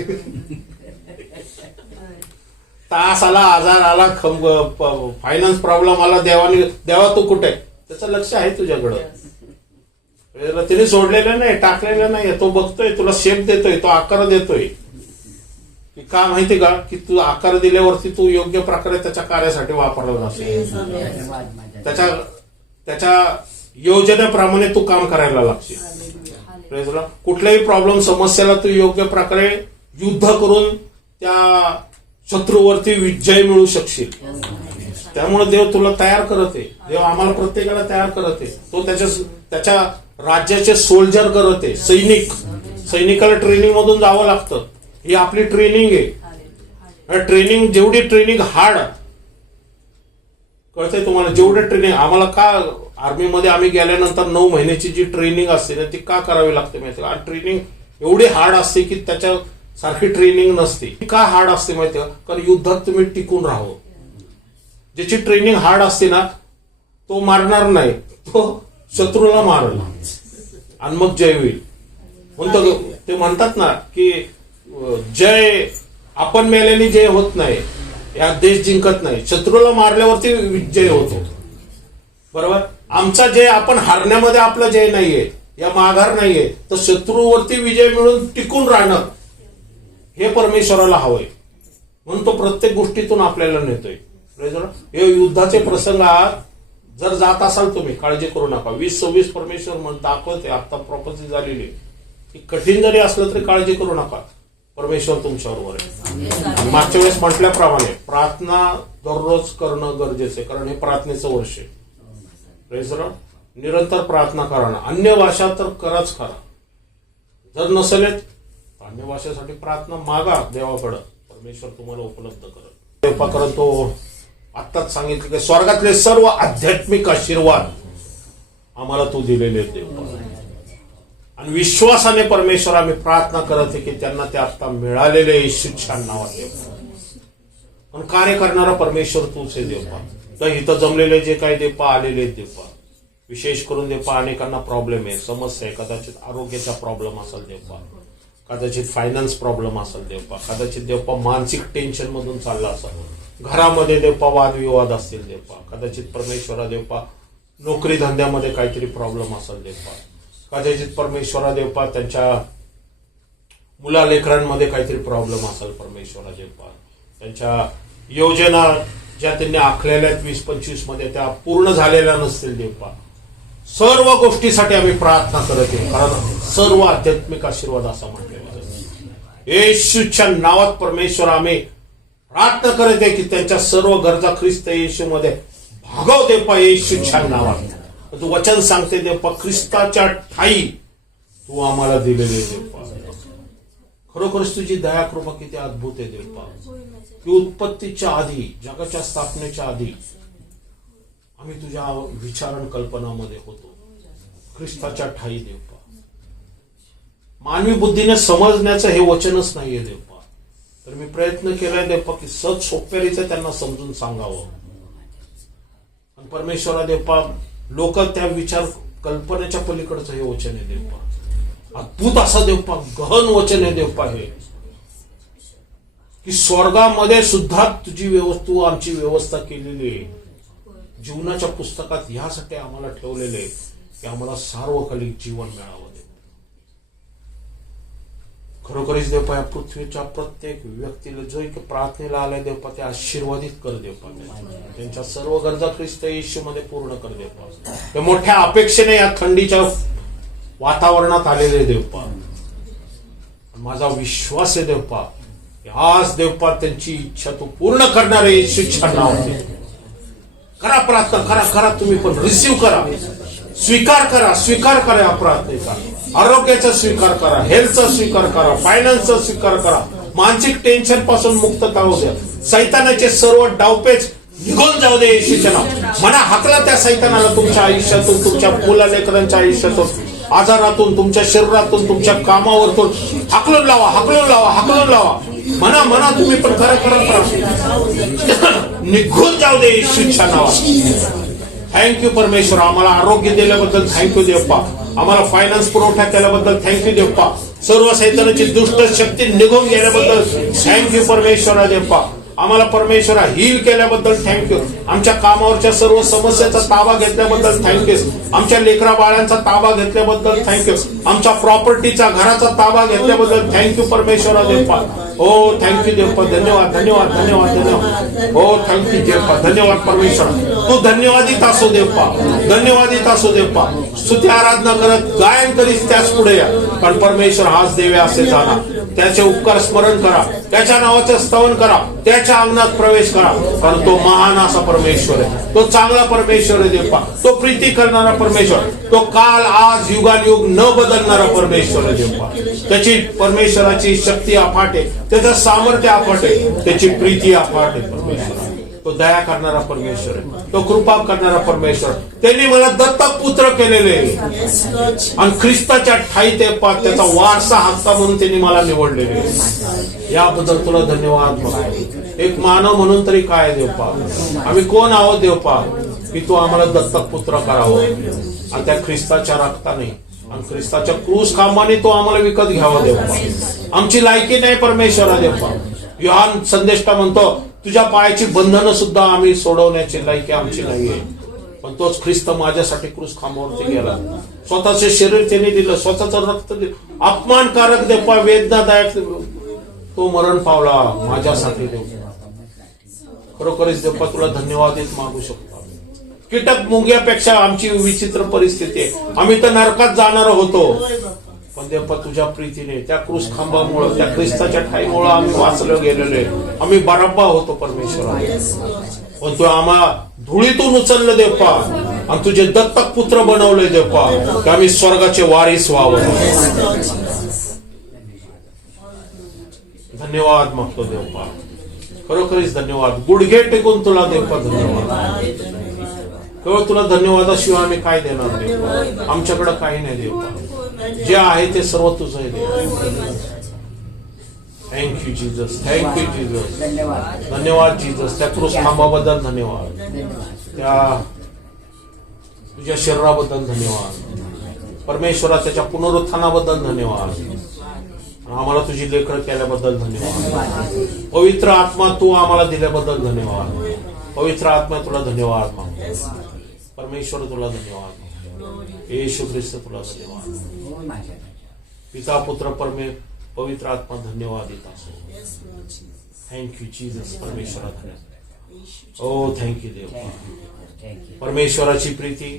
तास आला, आजार आला, फायनान्स प्रॉब्लेम आला, देवा तू कुठे? त्याचं लक्ष आहे तुझ्याकडं. तिने सोडलेलं नाही, टाकलेलं नाही. तो बघतोय, तुला शेप देतोय, तो आकार देतोय. की का माहिती का? की तू आकार दिल्यावरती तू योग्य प्रकारे त्याच्या कार्यासाठी वापरला असेल. त्याच्या योजनेप्रमाणे तू काम करायला लागशील. कुठल्याही प्रॉब्लेम, समस्याला तू योग्य प्रकारे युद्ध करून त्या शत्रूवरती विजय मिळू शकशील. त्यामुळे देव तुला तयार करत आहे. देव आम्हाला प्रत्येकाला तयार करत आहे. तो त्याच्या राज्याचे सोल्जर करत आहे. सैनिकाला ट्रेनिंग मधून जावं लागतं. ही आपली ट्रेनिंग आहे. ट्रेनिंग, जेवढी ट्रेनिंग हार्ड, कळतंय तुम्हाला, जेवढे ट्रेनिंग आम्हाला का आर्मीमध्ये आम्ही गेल्यानंतर 9 महिन्याची जी ट्रेनिंग असते ना, ती का करावी लागते माहिती का? ट्रेनिंग एवढी हार्ड असते की त्याच्या सारखी ट्रेनिंग नसते. का हार्ड असते माहिती का? कारण युद्धात तुम्ही टिकून राहावं. ज्याची ट्रेनिंग हार्ड असते ना, तो मारणार नाही, तो शत्रूला मारल आणि मग जय होईल. म्हणतो ते म्हणतात ना की जय आपण मेल्याने जय होत नाही, या देश जिंकत नाही, शत्रूला मारल्यावरती विजय होतो. बरोबर. आमचा जय आपण हारण्यामध्ये आपला जय नाहीये, या माघार नाहीये, तर शत्रूवरती विजय मिळून टिकून राहणं हे परमेश्वराला हवंय. म्हणून तो प्रत्येक गोष्टीतून आपल्याला नेतोय. हे युद्धाचे प्रसंग जर जात असाल तुम्ही, काळजी करू नका. 2026 परमेश्वर दाखवते, आता प्रॉपर्टी झालेली की कठीण जरी असलं तरी काळजी करू नका, परमेश्वर तुमच्याबरोबर आहे. मागच्या वेळेस म्हटल्याप्रमाणे प्रार्थना दररोज करणं गरजेचं आहे, कारण हे प्रार्थनेचं वर्ष आहे. निरंतर प्रार्थना करा. अन्य भाषा तर कराच करा. जर नसेल अन्य भाषेसाठी प्रार्थना मागा देवाकडं, परमेश्वर तुम्हाला उपलब्ध करत. तो आत्ताच सांगितलं की स्वर्गातले सर्व आध्यात्मिक आशीर्वाद आम्हाला तू दिलेले देव. आणि विश्वासाने परमेश्वर आम्ही प्रार्थना करत आहे की त्यांना ते आता मिळालेले येशूच्या नावात देव. पण कार्य करणारा परमेश्वर तूच आहे देव. तर इथं जमलेले जे काही देव आलेले देव, विशेष करून देव अनेकांना प्रॉब्लेम आहे, समस्या आहे. कदाचित आरोग्याचा प्रॉब्लेम असेल देव, कदाचित फायनान्स प्रॉब्लेम असेल देव, कदाचित देव मानसिक टेन्शन मधून चालला असेल, घरामध्ये देवपा वादविवाद असतील देवपा, कदाचित परमेश्वरा देवपा नोकरी धंद्यामध्ये काहीतरी प्रॉब्लेम असेल देवपा, कदाचित परमेश्वरा देवपा त्यांच्या मुला लेकरांमध्ये काहीतरी प्रॉब्लेम असेल परमेश्वरा देवपा, त्यांच्या योजना ज्या त्यांनी आखलेल्या 20-25 मध्ये त्या पूर्ण झालेल्या नसतील देवपा. सर्व गोष्टीसाठी आम्ही प्रार्थना करत येऊ, कारण सर्व आध्यात्मिक आशीर्वाद असा म्हटलेला आहे. येशूच्या नावात परमेश्वर आम्ही प्रार्थना करत आहे की त्यांच्या सर्व गरजा ख्रिस्त येशूमध्ये भागव देवपा. येशूच्या नावात तू वचन सांगते देवपा, ख्रिस्ताच्या ठाई तू आम्हाला दिलेले देवपा. खरोखरच तुझी दया कृपा किती अद्भुत आहे देवपा, की उत्पत्तीच्या आधी, जगाच्या स्थापनेच्या आधी आम्ही तुझ्या विचारण कल्पनामध्ये होतो. ख्रिस्ताच्या ठाई देवपा. मानवी बुद्धीने समजण्याचं हे वचनच नाहीये देवपा, तर मी प्रयत्न केलाय देवपा की सत सोप्यारीचं त्यांना समजून सांगावं. आणि परमेश्वरा देवपा, लोक त्या विचार कल्पनेच्या पलीकडचं हे वचन आहे देवपा. अद्भुत असं देवपा, गहन वचन आहे देवपा हे, की स्वर्गामध्ये सुद्धा तुझी तू आमची व्यवस्था केलेली आहे. जीवनाच्या पुस्तकात ह्यासाठी आम्हाला ठेवलेले की आम्हाला सार्वकालिक जीवन मिळावं. खरोखरीच देवपा, या पृथ्वीच्या प्रत्येक व्यक्तीला जो एक प्रार्थनेला आलाय देवपा, ते आशीर्वादित कर देवपा. त्यांच्या सर्व गरजा ख्रिस्त येशूमध्ये पूर्ण कर देवपा. ते मोठ्या अपेक्षेने या थंडीच्या वातावरणात आलेले देवपा. माझा विश्वास आहे देवपा, आज देवपा त्यांची इच्छा तू पूर्ण करणारे येशूच्या नावाने करा. प्रार्थना करा, करा. तुम्ही पण रिसीव्ह करा, स्वीकार करा, स्वीकार करा. या प्रार्थनेचा आरोग्याचा स्वीकार करा, हेल्थचा स्वीकार करा, फायनान्सचा स्वीकार करा. मानसिक टेन्शन पासून मुक्तता होऊ द्या. सैतानाचे सर्व डावपेच निघून जाऊ दे येशूच्या नाव. म्हणा हाकला त्या सैतानाला तुमच्या आयुष्यातून, तुमच्या मुला लेकरांच्या आयुष्यातून, आजारातून, तुमच्या शरीरातून, तुमच्या कामावरतून हाकलून लावा, हाकलून लावा, हाकलून लावा. म्हणा, म्हणा. तुम्ही पण खरं करा. निघून जाऊ दे येशूच्या नावात. थँक्यू परमेश्वर, आम्हाला आरोग्य दिल्याबद्दल थँक्यू देवपा. आम्हाला फायनान्स पुरवठा केल्याबद्दल थँक्यू देवपा. सर्व सैतानाची दुष्ट शक्ती निघून गेल्याबद्दल थँक्यू परमेश्वरा देवपा. आम्हाला परमेश्वरा हील केल्याबद्दल थँक्यू. आमच्या कामावरच्या सर्व समस्याचा ताबा घेतल्याबद्दल थँक्यू. आमच्या लेकरा बाळांचा ताबा घेतल्याबद्दल थँक्यू. आमच्या प्रॉपर्टीचा, घराचा ताबा घेतल्याबद्दल थँक्यू परमेश्वरा देवपा. हो थँक्यू देवपा. धन्यवाद, धन्यवाद, धन्यवाद, धन्यवाद. हो थँक्यू देवपा. धन्यवाद परमेश्वर. तू धन्यवादित असो देवपा, धन्यवादित असो देवपा. स्तुती आराधना करत गायन करीत त्याच पुढे या. कारण परमेश्वर हाच देवे असे जाणार. त्याचे उपकार स्मरण करा, त्याच्या नावाचं स्तवन करा, त्याच्या अंगणात प्रवेश करा. कारण तो महान असा परमेश्वर आहे, तो चांगला परमेश्वर आहे देवपा. तो प्रीती करणारा परमेश्वर, तो काल आज युगानुयुग न बदलणारा परमेश्वर आहे देवपा. त्याची परमेश्वराची शक्ती अफाट आहे, त्याचं सामर्थ्य अफाट आहे, त्याची प्रीती अफाट आहे परमेश्वर. तो दया करणारा परमेश्वर आहे, तो कृपा करणारा परमेश्वर. त्यांनी मला दत्तक पुत्र केलेले आणि ख्रिस्ताच्या ठाई ते त्याचा वारसा हक्का म्हणून त्यांनी मला निवडलेले. याबद्दल तुला धन्यवाद. एक मानव म्हणून तरी काय देवपा, आम्ही कोण आहोत देवपा, की तू आम्हाला दत्तक पुत्र करावं. आणि त्या ख्रिस्ताच्या रक्ताने आणि ख्रिस्ताच्या क्रूस खांबाने तो आम्हाला विकत घ्यावा देवपा. आमची लायकी नाही परमेश्वरा देवपा. योहान संदेष्टा म्हणतो, तुझ्या पायाची बंधनं सुद्धा आम्ही सोडवण्याची लायकी आमची नाहीये. पण तोच ख्रिस्त माझ्यासाठी क्रूस खांबावरती गेला. स्वतःचे शरीर त्याने दिलं, स्वतःचं रक्त दिलं. अपमानकारक देवपा, वेदनादायक तो मरण पावला माझ्यासाठी देवपा. खरोखरच देवपा तुला धन्यवादित मागू शकतो. कीटक मुंग्यापेक्षा आमची विचित्र परिस्थिती आहे. आम्ही तर नरकात जाणार होतो, पण देवपा तुझ्या प्रीतीने, त्या क्रूस खांबामुळे, त्या ख्रिस्ताच्या ठाईमुळे आम्ही वाचलो गेलेले. आम्ही बरब्बा होतो परमेश्वरा, पण तू आम्हा धुळीतून उचललं देवपा आणि तुझे दत्तक पुत्र बनवले देवपा, की आम्ही स्वर्गाचे वारीस व्हावं. धन्यवाद मागतो देवपा, खरोखरीच धन्यवाद. गुडघे टेकून तुला देवपा धन्यवाद. केवळ तुला धन्यवादाशिवाय आम्ही काय देणार देवपा. आमच्याकडे काही नाही देवपा. जे आहे ते सर्व तुझं आहे देव. Thank you Jesus, thank you Jesus. धन्यवाद जीजस. त्या क्रूस खांबाबद्दल धन्यवाद, त्या तुझ्या शरीराबद्दल धन्यवाद परमेश्वरा, त्याच्या पुनरुत्थानाबद्दल धन्यवाद. आम्हाला तुझी लेकरं केल्याबद्दल धन्यवाद. पवित्र आत्मा तू आम्हाला दिल्याबद्दल धन्यवाद. पवित्र आत्मा तुला धन्यवाद मागतो. परमेश्वर तुला धन्यवाद मागतो. येशू ख्रिस्त तुला धन्यवाद. पिता पुत्र पवित्र आत्मा धन्यवाद देत असो. Thank you Jesus. परमेश्वरा धन्यवाद. ओ थँक्यू देव. परमेश्वराची प्रीती,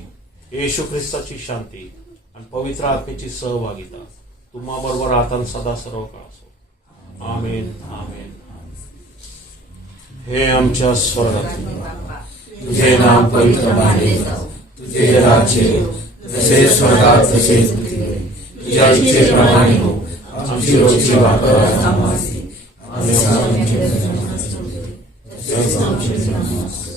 येशू ख्रिस्ताची शांती आणि पवित्र आत्मेची सहभागिता तुम्हा बरोबर आता सदा सर्व काळ असो. आमेन आमेन. हे आमच्या स्वर्गात तुझे नाम पवित्र मानले जाओ. तुझे राज्य येवो. जसे स्वर्गात तसे पृथ्वीवर. तुझ्या इच्छेप्रमाणे हो. आमची रोजची भाकर आज आम्हाला दे. आणि आमच्या तसेच आमचे गुन्हे माफ.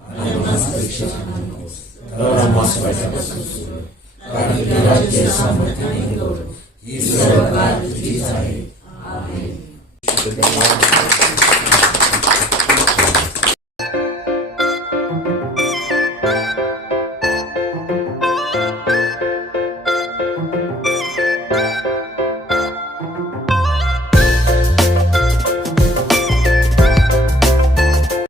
आणि आम्हाला परीक्षेत आणू नकोस, तर आम्हाला वाईटापासून सोड. कारण तुझे राज्य, सामर्थ्य आणि गौरव ही सर्व काळ तुझीच आहे. आमेन.